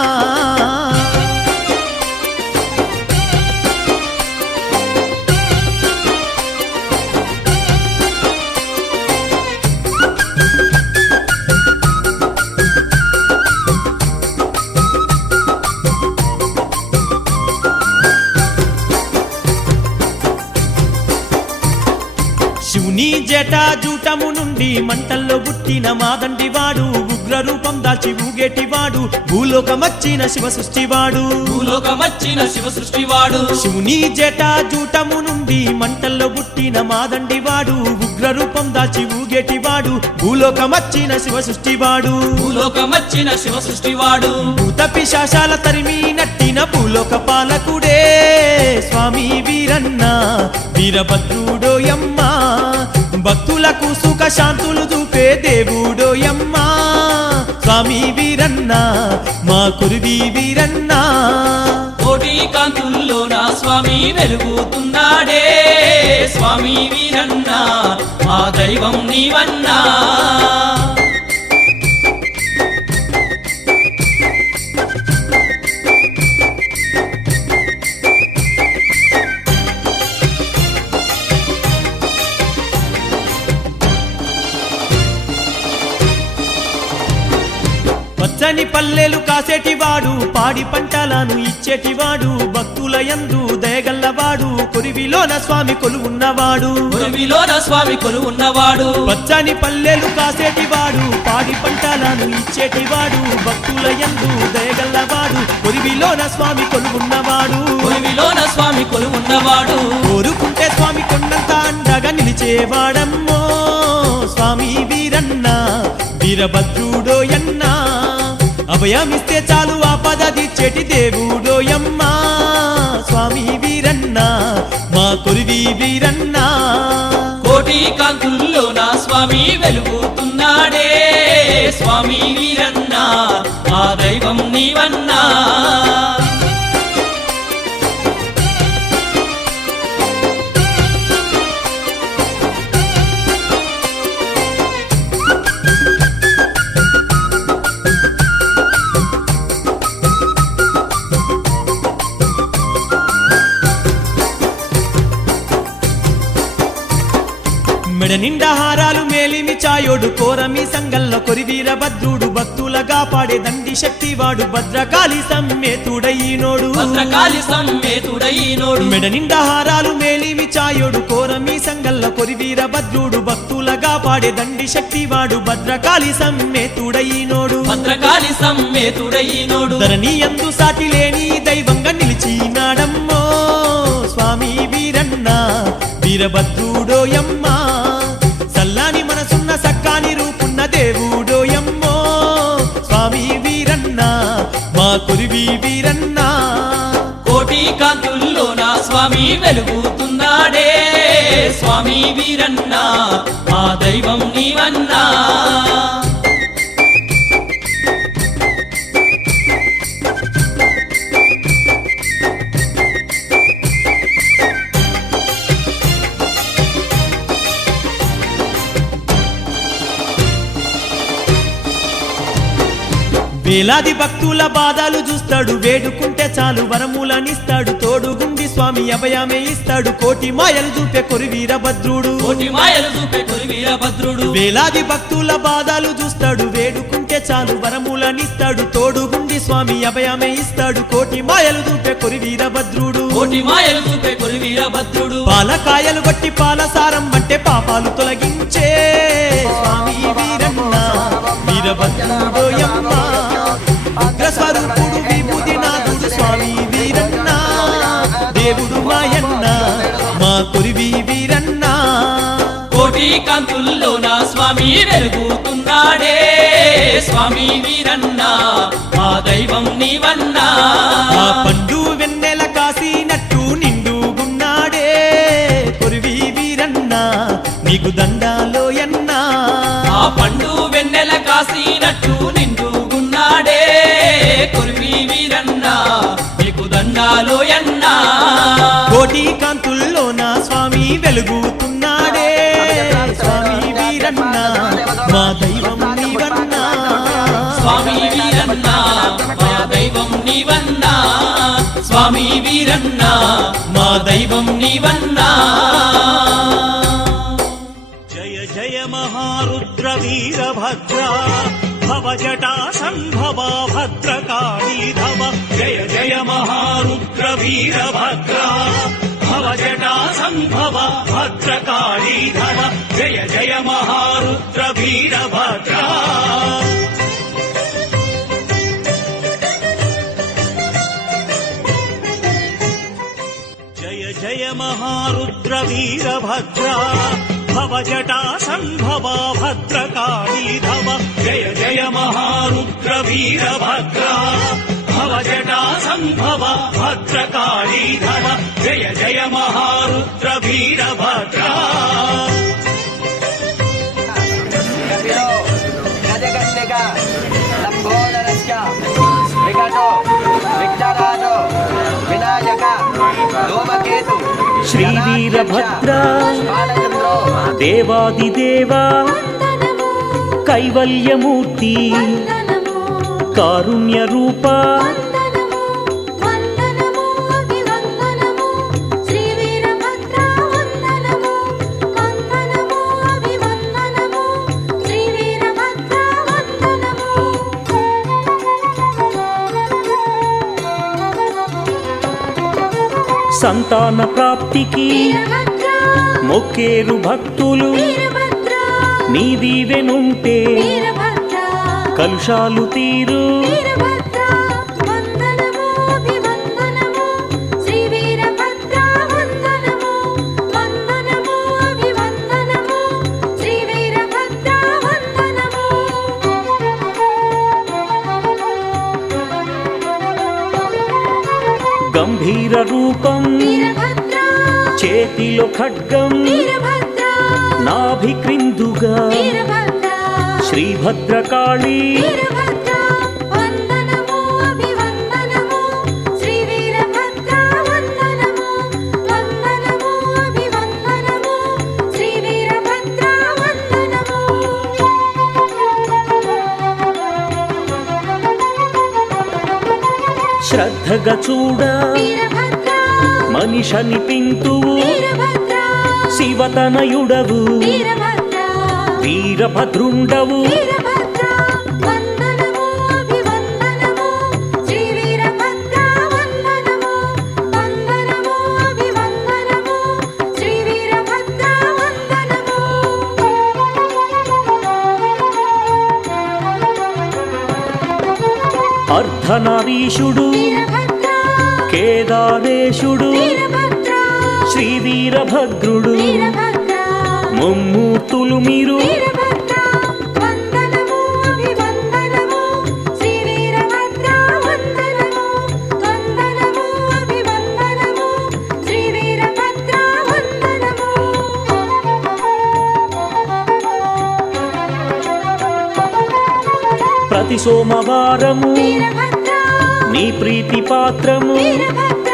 శివుని జటాజూటము నుండి మంటల్లో పుట్టిన మాదండివాడు ఉగ్ర రూపం దాల్చి ఊగేటివాడు భూలోకమచ్చిన శివ సృష్టివాడు భూలోకమచ్చిన శివ సృష్టివాడు శివుని జటాజూటము నుండి మంటల్లో పుట్టిన మాదండివాడు ఉగ్ర రూపం దాల్చి ఊగేటివాడు భూలోకమచ్చిన శివ సృష్టివాడు భూలోకమచ్చిన శివ సృష్టివాడు భూత పిశాచాల తరిమి నట్టిన భూలోక పాలకుడే స్వామి వీరన్న వీరభద్రుడోయమ్మా భక్తులకు సుఖ శాంతులు చూపే దేవుడోయమ్మా స్వామి వీరన్న మా కురివి వీరన్న కోటి కాంతుల్లో నా స్వామి వెలుగుతున్నాడే స్వామి వీరన్న మా దైవం నీవన్నా పచ్చని పల్లెలు కాసేటివాడు పాడి పంటలను ఇచ్చేటివాడు భక్తుల యందు దయగల్లవాడు కొరివిలోన స్వామి కొలువున్నవాడు గురువిలోన స్వామి కొలువున్నవాడు పచ్చని పల్లెలు కాసేటివాడు పాడి పంటలను ఇచ్చేటివాడు భక్తుల యందు దయగల్లవాడు కొరివిలోన స్వామి కొలువున్నవాడు గురువిలోన స్వామి కొలువున్నవాడు కోరుకుంటే స్వామి కొండంత అండగా నిలిచేవాడమ్మో స్వామి వీరన్న వీరభద్రుడోయన్న అభయమిస్తే చాలు ఆపద తీర్చేటి దేవుడోయమ్మా స్వామి వీరన్న మా కొరివి వీరన్న కోటి కాంతుల్లోన స్వామి వెలుగుతున్నాడే స్వామి వీరన్న మా దైవం నీవన్నా మెడ నిండా హారాలు మేలిమి చాయోడు కోరమి సంగల్ల కొరివీర భద్రుడు భక్తులగా పాడే దండి శక్తివాడు భద్రకాళి సమ్మేతుడైనోడు భద్రకాళి సమ్మేతుడైనోడు మెడ నిండా హారాలు మేలిమి చాయోడు కోరమి సంగల్ల కొరివీర భద్రుడు భక్తులగా పాడే దండి శక్తివాడు భద్రకాళి సమ్మేతుడైనోడు భద్రకాళి సమ్మేతుడైనోడు ధరణి యందు సాటి లేని దైవంగా నిలిచినాడమ్మో స్వామి వీరన్న వీరభద్రుడోయమ్మా సల్లాని మనసున్న సక్కాని రూపున్న దేవుడోయమ్మో స్వామి వీరన్న మా కొరివి వీరన్న కోటి కాంతుల్లోన స్వామి వెలుగుతున్నాడే స్వామి వీరన్న మా దైవం నీవన్నా వేలాది భక్తుల బాధలు చూస్తాడు వేడుకుంటే చాలు వరములనిస్తాడు తోడుగుండి స్వామి అభయమే ఇస్తాడు కోటి మాయలు చూపే కొరివీర భద్రుడు కోటి మాయలు చూపే కొరివీర భద్రుడు వేలాది భక్తుల బాధలు చూస్తాడు వేడుకుంటే చాలు వరములనిస్తాడు తోడుగుండి స్వామి అభయమే ఇస్తాడు కోటి మాయలు చూపే కొరివీర భద్రుడు కోటి మాయలు చూపే కొరివీర భద్రుడు పాలకాయలు బట్టి పాలసారం అంటే పాపాలు తొలగించే స్వామి వీరన్న వీరభద్రుడోయమ్మ ఉగ్రస్వరూపుడు విభూతినాథుడు స్వామి వీరన్న దేవుడు మాయన్న మా కొరివి వీరన్న కోటి కాంతుల్లోన స్వామి వెలుగుతున్నాడే స్వామి వీరన్న మా దైవం నీవన్నా ఆ పండు వెన్నెల కాసినట్టు నిండుగున్నాడే కొరివి వీరన్న నీకు దండాలోయన్నా ఆ పండు వెన్నెల కాసినట్టు నిండుగున్నాడే కొరివి వీరన్న నీకు దండాలోయన్నా కోటి కాంతుల్లోన స్వామి వెలుగుతున్నాడే స్వామి వీరన్న మా దైవం నీవన్నా స్వామి వీరన్న మా దైవం నీవన్నా స్వామి వీరన్న మా దైవం నీవన్నా జయ జయ మహారుద్ర వీరభద్ర భవ జటా సంభవ భద్రకాళీధవ జయ జయ మహారుద్ర వీరభద్ర భవ జటా సంభవ భద్రకాళీధవ జయ జయ మహారుద్ర వీరభద్ర జయ జయ మహారుద్ర వీరభద్ర భవ జటా సంభవ భద్రకాళీధవ జయ జయ మహారుద్ర వీరభద్ర భవ జటా సంభవ భద్రకాళీధవ జయ జయ మహారుద్ర వీరభద్ర కపిలో గజగన్నిక లంబోదరస్య వికటో విఘ్నరాజో వినాయక ధూమకేతు శ్రీ వీరభద్ర దేవాదిదేవ కైవల్యమూర్తి కారుణ్య రూప సంతాన ప్రాప్తికి వీరభద్ర మొక్కేరు భక్తులు వీరభద్ర నీ దీవెనుంటే వీరభద్ర కలుషాలు తీరు వీరభద్ర వందనము అభివందనము శ్రీ వీరభద్ర వందనము వందనము అభివందనము శ్రీ వీరభద్ర వందనము గంభీర రూపం వీరభద్ర చేతిలో ఖడ్గం వీరభద్ర నాభి క్రిందుగా వీరభద్ర శ్రీభద్రకాళి వీరభద్ర వందనము అభివందనము శ్రీ వీరభద్ర వందనము వందనము అభివందనము శ్రీ వీరభద్ర వందనము శ్రద్ధగా చూడ వీరభద్ర మనిషని పింతువు వీరభద్ర శివతనయుడవు వీరభద్ర వీరభద్రుండవు వీరభద్ర వందనము అభివందనము శ్రీ వీరభద్ర వందనము వందనము అభివందనము శ్రీ వీరభద్ర వందనము అర్ధనారీషుడు వీరభద్ర కేదారేశుడు వీరభద్ర శ్రీ వీరభద్రుడు వీరభద్ర ముమ్మూర్తులు మీరు వీరభద్ర వందనము అభివందనము శ్రీ వీరభద్ర వందనము వందనము అభివందనము శ్రీ వీరభద్ర వందనము ప్రతి సోమవారము వీరభద్ర నీ ప్రీతి పాత్రము వీరభద్ర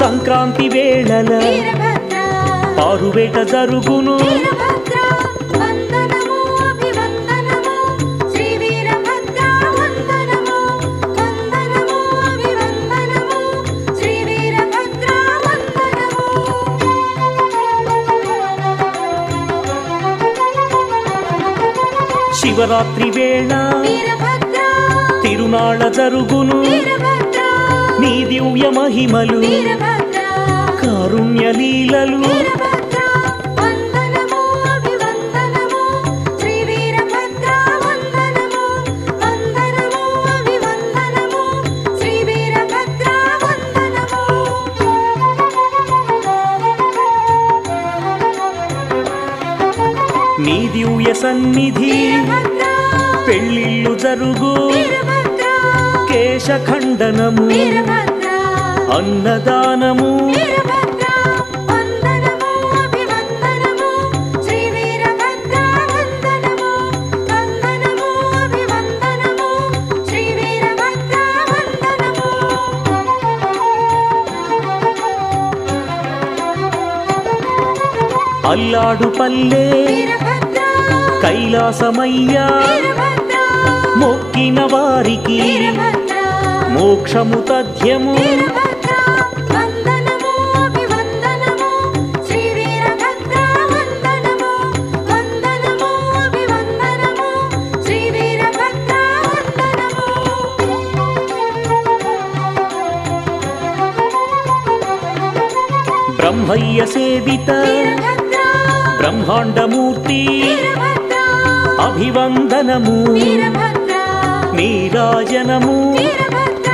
సంక్రాంతి వేళల వీరభద్ర పారువేట జరుగును వీరభద్ర వందనము అభివందనము శ్రీ వీరభద్ర వందనము వందనము అభివందనము శ్రీ వీరభద్ర వందనము శివరాత్రి వేళ వీరభద్ర తిరునాళ జరుగును వీరభద్ర నీ దివ్య మహిమలు వీరభద్ర కారుణ్య లీలలు వీరభద్ర వందనము అభివందనము శ్రీ వీరభద్ర వందనము వందనము అభివందనము శ్రీ వీరభద్ర వందనము నీ దివ్య సన్నిధి వీరభద్ర పెళ్ళిళ్ళు జరుగు వీరభద్ర కేశఖండనము వీరభద్ర అన్నదానము వీరభద్ర వందనము అభివందనము శ్రీ వీరభద్ర వందనము వందనము అభివందనము శ్రీ వీరభద్ర వందనము అల్లాడు పల్లె వీరభద్ర కైలాసమయ్యా వీరభద్ర మొక్కిన వారికి వీరభద్ర మోక్షము తథ్యము వీరభద్ర వందనము అభివందనము శ్రీ వీరభద్ర వందనము వందనము అభివందనము శ్రీ వీరభద్ర వందనము బ్రహ్మయ్య సేవిత వీరభద్ర బ్రహ్మాండమూర్తి వీరభద్ర అభివందనము వీరభద్ర నీరాజనము వీరభద్ర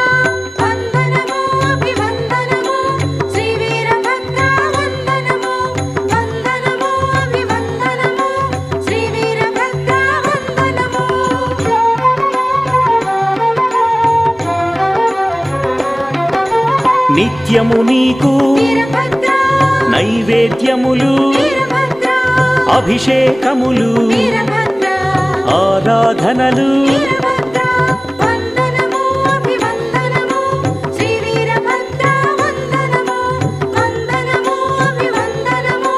వందనము అభివందనము శ్రీ వీరభద్ర వందనము వందనము అభివందనము శ్రీ వీరభద్ర వందనము నిత్యము నీకు వీరభద్ర నైవేద్యములు వీరభద్ర అభిషేకములు వీరభద్ర ఆరాధనలు వీరభద్ర వందనము అభివందనము శ్రీ వీరభద్ర వందనము వందనము అభివందనము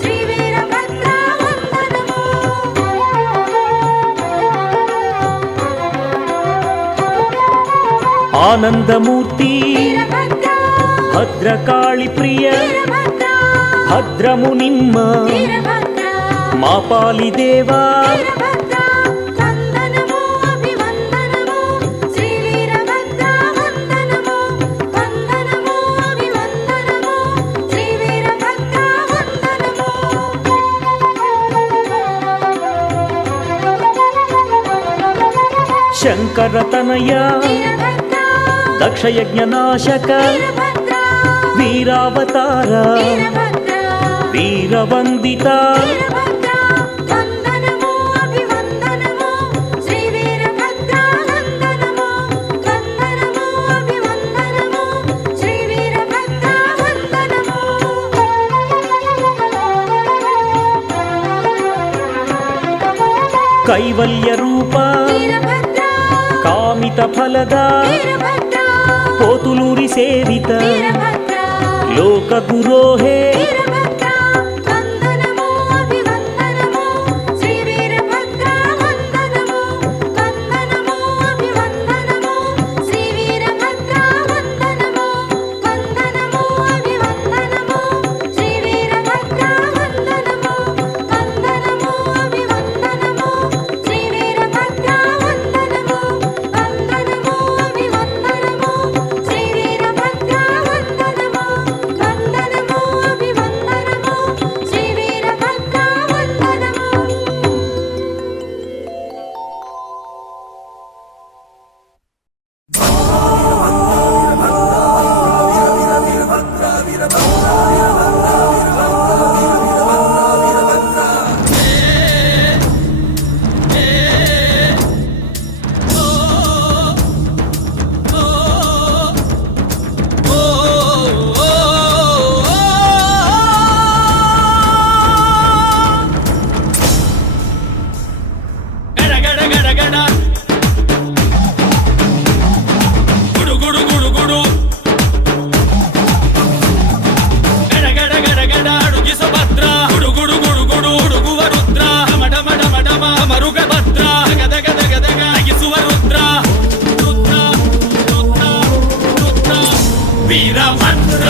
శ్రీ వీరభద్ర వందనము ఆనందమూర్తి వీరభద్ర భద్రకాళి ప్రియ వీరభద్ర భద్రము నిమ్మ వీరభద్ర మా పాలిదేవా వీరభద్ర వందనము అభివందనము శ్రీ వీరభద్ర వందనము వందనము అభివందనము శంకర తనయ వీరభద్ర దక్షయజ్ఞనాశక వీరభద్ర వీరావతార వీరభద్ర వీరవందిత వీరభద్ర వందనము అభివందనము శ్రీ వీరభద్ర వందనము వందనము అభివందనము శ్రీ వీరభద్ర వందనము కైవల్య రూప వీరభద్ర కామిత ఫలద వీరభద్ర పోతులూరి సేవిత వీరభద్ర లోక గురోహే వీరభద్ర వందనము అభివందనము శ్రీ వీరభద్ర వందనము వందనము అభివందనము శ్రీ వీరభద్ర వందనము వందనము అభివందనము శ్రీ వీరభద్ర వందనము వందనము అభివందనము శ్రీ వీరభద్ర వందనము వందనము అభివందనము శ్రీ వీరభద్ర వందనము వందనము అభివందనము శ్రీ వీరభద్ర వందనము గడ గడ గడ గడ గుడు గుడు గుడు గుడు గడ గడ గడ గడ అడుగి సుభద్ర గుడు గుడు గుడు గుడు ఉడుగువ రుద్ర మడమ డమ డమ మరుగ భద్ర గద గద గద గగిసువ రుద్ర రుద్ర రుద్ర రుద్ర వీరభద్ర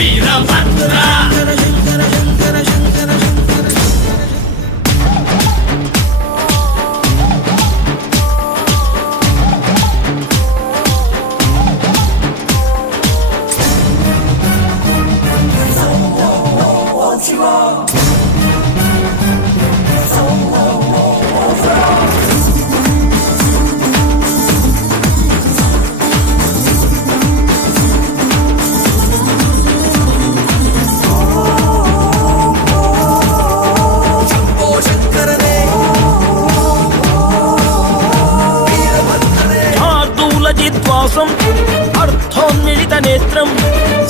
వీరభద్ర శార్దూలజిద్వాసం అర్థోన్మిళిత నేత్రం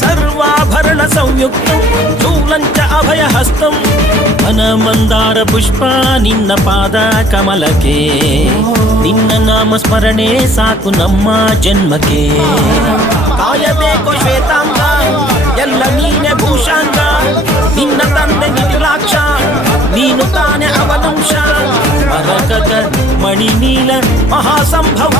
సర్వాభరణ సంయుక్తం శూలంచ అభయహస్తం వనమందార పుష్ప నిన్న పాద కమలకే ನಿನ್ನ ನಾಮ ಸ್ಮರಣೆ ಸಾಕು ನಮ್ಮ ಜನ್ಮಕ್ಕೆ ಕಾಯಬೇಕು ಶ್ವೇತಾಂಗ ಎಲ್ಲ ನೀನೆ ಭೂಷಾಂಗ ನಿನ್ನ ತಂದೆ ನಿಟಿಲಾಕ್ಷ ನೀನು ತಾನೆ ಅವನಂಶ ಮರಕತ ಮಣಿ ನೀಲ ಮಹಾಸಂಭವ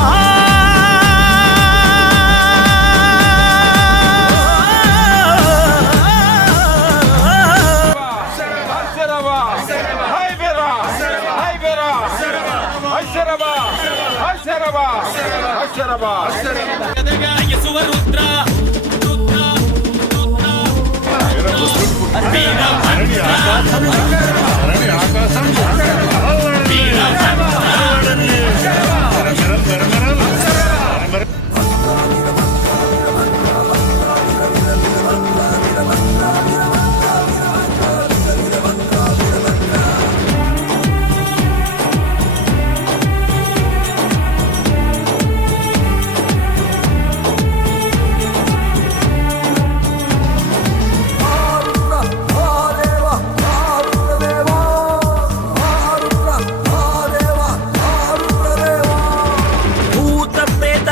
గదగయసువ రుద్ర రుద్ర రుద్ర వీరభద్ర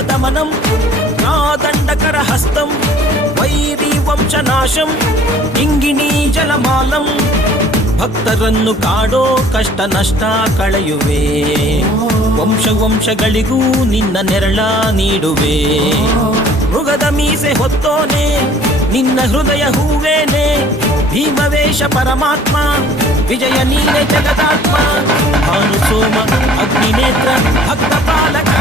దమనం నా దండకర హస్తం వైరీ వంశనాశం ಇಂಗಿಣಿ ಜಲಮಾಲಂ ಭಕ್ತರನ್ನು ಕಾಡೋ ಕಷ್ಟ ನಷ್ಟ ಕಳೆಯುವೆ ವಂಶ ವಂಶಗಳಿಗೂ ನಿನ್ನ ನೆರಳ ನೀಡುವೆ ಮೃಗದ ಮೀಸೆ ಹೊತ್ತೋನೆ ನಿನ್ನ ಹೃದಯ ಹೂವೇನೆ ಭೀಮವೇಶ ಪರಮಾತ್ಮ ವಿಜಯ ನೀನೆ ಜಗದಾತ್ಮ ಭಾನು ಸೋಮ ಅಗ್ನಿನೇತ್ರ ಭಕ್ತ ಪಾಲಕ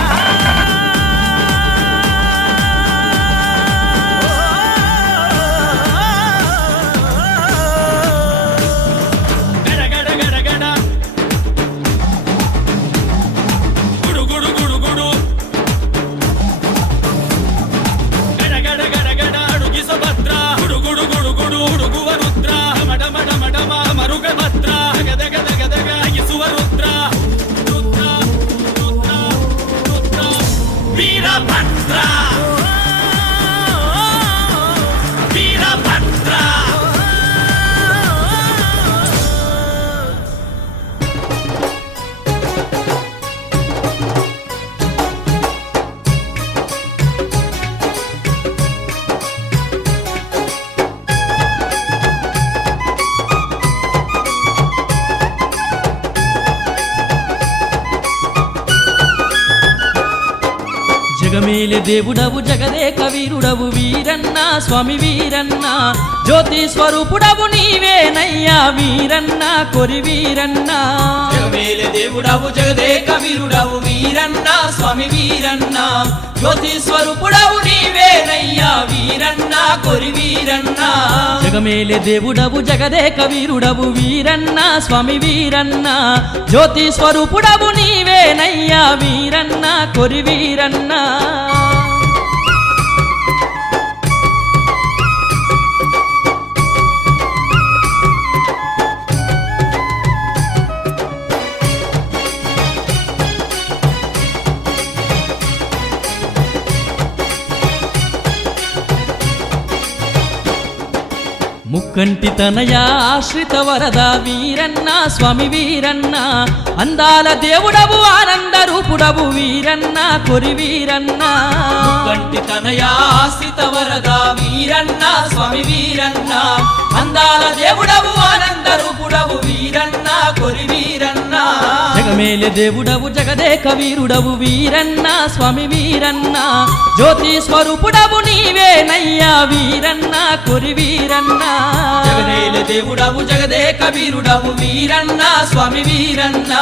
జగమేలే దేవుడవు జగదేక వీరుడవు వీరన్న స్వామి వీరన్న జ్యోతి స్వరూపుడవు నీవేనయ్యా వీరన్న కొరి వీరన్న జగమేలే దేవుడవు జగదేక వీరుడవు వీరన్న స్వామి వీరన్న జ్యోతి స్వరూపుడవు నీవేనయ్యా వీరన్న కొరి వీరన్న జగమేలే దేవుడవు జగదేక వీరుడవు వీరన్న స్వామి వీరన్న జ్యోతి స్వరూపుడవు నీవేనయ్యా వీరన్న కొరి వీరన్న ముక్కంటి తనయా ఆశ్రిత వరద వీరన్న స్వామి వీరన్న అందాల దేవుడవు ఆనంద రూపుడవు వీరన్న కొరి వీరన్న కంటి తనయా ఆశ్రిత వరద వీరన్న స్వామి వీరన్న అందాల దేవుడవు ఆనంద రూపుడవు వీరన్న కొరి వీరన్న జగమేలే దేవుడవు జగదేక వీరుడవు వీరన్న స్వామి వీరన్న జ్యోతి స్వరూపుడవు నీవేనయ్యా వీరన్న కొరి వీరన్న జగమేలే దేవుడవు జగదేక వీరుడవు వీరన్న స్వామి వీరన్న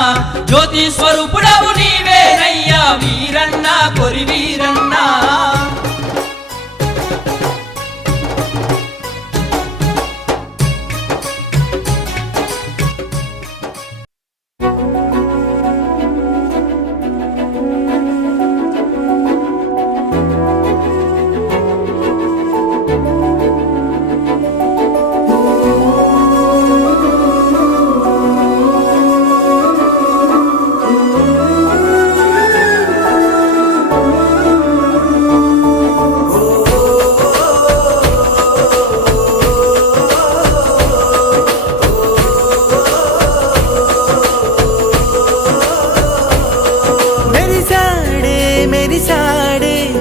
జ్యోతి స్వరూపుడవు నీవేనయ్యా వీరన్న కొరి వీరన్న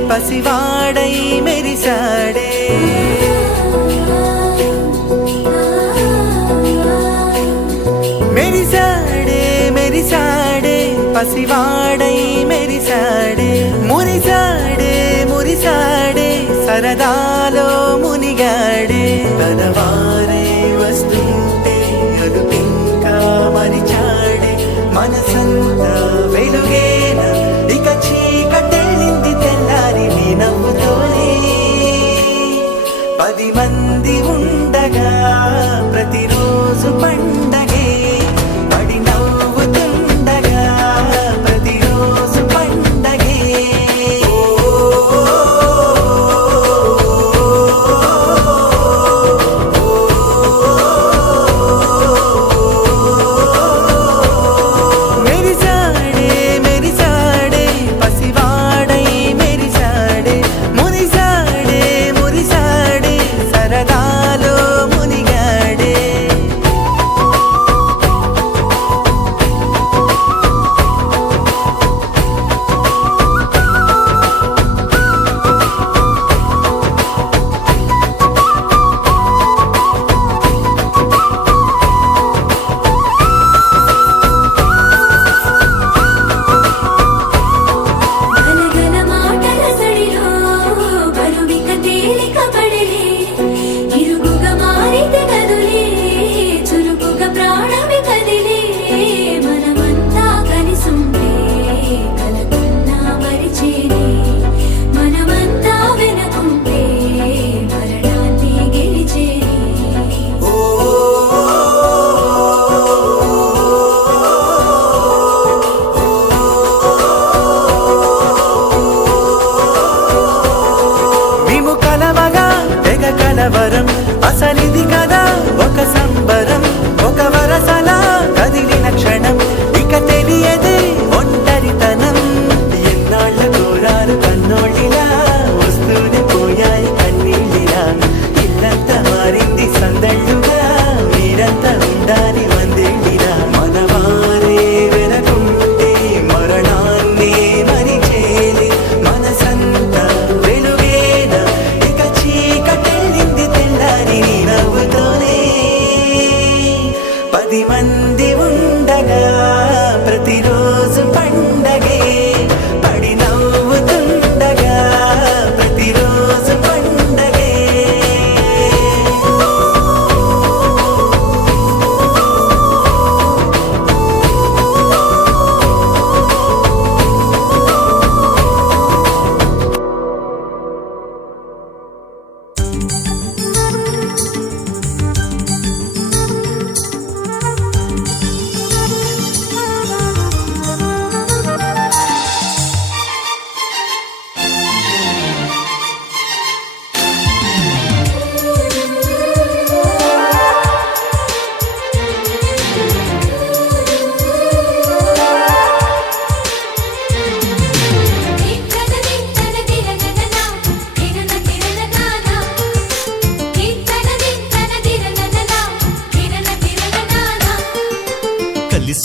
పసివాడై మెరిసాడే మెరిసాడే మెరిసాడే పసివాడై మెరిసాడే మురిసాడే మురిసాడే సరదాలో మునిగాడే తనవారే వస్తుంటే అదుపింకా మరిచాడే మనసంతా వెలుగేన ఇక చీకటెళ్ళింది తెల్లారి నీ నవ్వుతోనే 10 మంది ఉండగా ప్రతిరోజు పండగే పడి నవ్వుతుండగా ప్రతిరోజు పండగే ఓ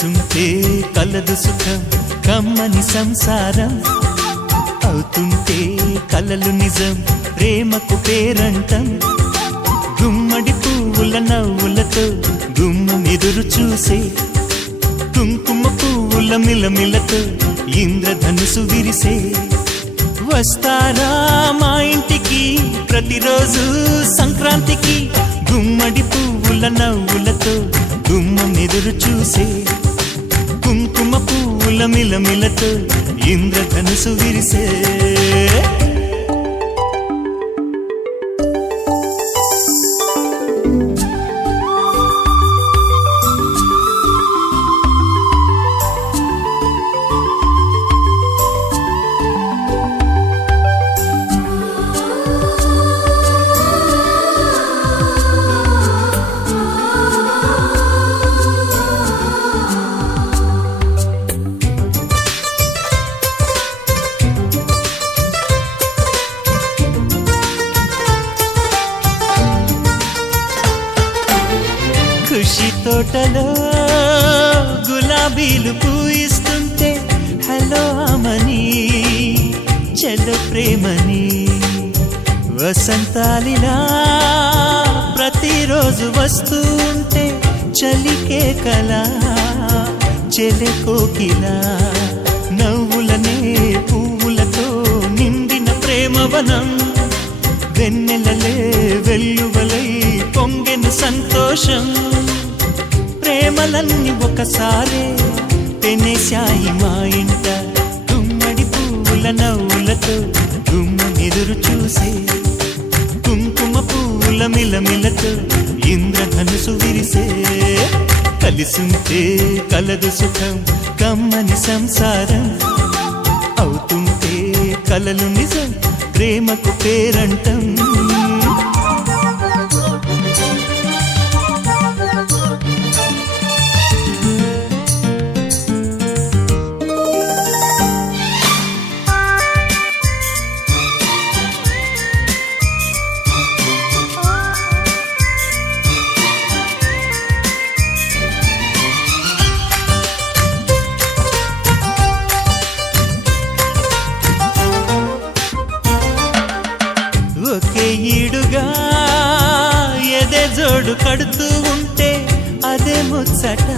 కలిసుంటే కలదు సుఖం కమ్మని సంసారం అవుతుంటే కలలు నిజం ప్రేమకు పేరంటం గుమ్మడి పువ్వుల నవ్వులతో గుమ్మం ఎదురు చూసే కుంకుమ పువ్వుల మిలమిలతో ఇంద్రధనుసు విరిసే వస్తారా మా ఇంటికి ప్రతిరోజు సంక్రాంతికి గుమ్మడి పువ్వుల నవ్వులతో గుమ్మం ఎదురు చూసే కుంకుమ పువ్వుల మిలమిలతో ఇంద్రధనుసు విరిసే ఖుషి తోటలో గులాబీలు పూయిస్తుంటే హలో అమని చెల్లు ప్రేమని వసంతాలిలా ప్రతిరోజు వస్తూ ఉంటే చలికే కలా చెలె కోకిలా నవ్వులనే పువ్వులతో నిండిన ప్రేమవనం వెన్నెలలే వెల్లువలై పొంగెను సంతోషం ప్రేమలన్నీ ఒకసారే పెనేశాయి మా ఇంట గుమ్మడి పువ్వుల నవ్వులతో గుమ్మం ఎదురు చూసే కుంకుమ పువ్వుల మిలమిలతో ఇంద్రధనుసు విరిసే కలిసుంటే కలదు సుఖం కమ్మని సంసారం అవుతుంటే కలలు నిజం ప్రేమకు పేరంటం ఒకే ఈడుగా ఎదే జోడు కడుతూ ఉంటే అదే ముచ్చట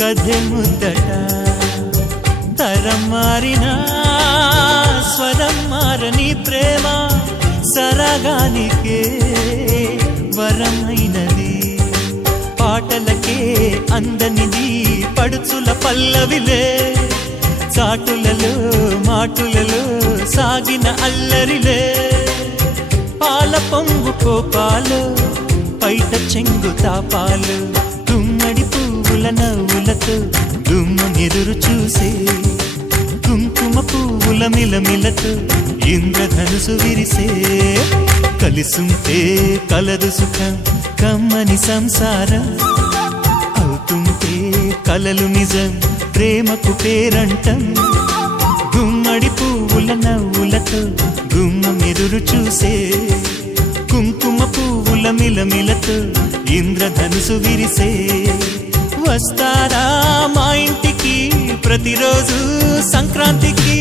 కథే ముద్దట తరం మారినా స్వరం మారని ప్రేమ సరగానికే వరమైనది పాటలకే అందనిది పడుచుల పల్లవిలే చాటులలో మాటులలో సాగిన అల్లరిలే పాల పొంగు కోపాలు పైట చెంగు తాపాలు గుమ్మడి పువ్వుల నవ్వులతో గుమ్మం ఎదురు చూసే కుంకుమ పువ్వుల మిలమిలతో ఇంద్రధనుసు విరిసే కలిసుంటే కలదు సుఖం కమ్మని సంసారం అవుతుంటే కలలు నిజం ప్రేమకు పేరంటం గుమ్మడి పువ్వుల నవ్వులతో గుమ్మం ఎదురు చూసే కుంకుమ పువ్వుల మిలమిలతో ఇంద్రధనుసు విరిసే వస్తారా మా ఇంటికి ప్రతిరోజు సంక్రాంతికి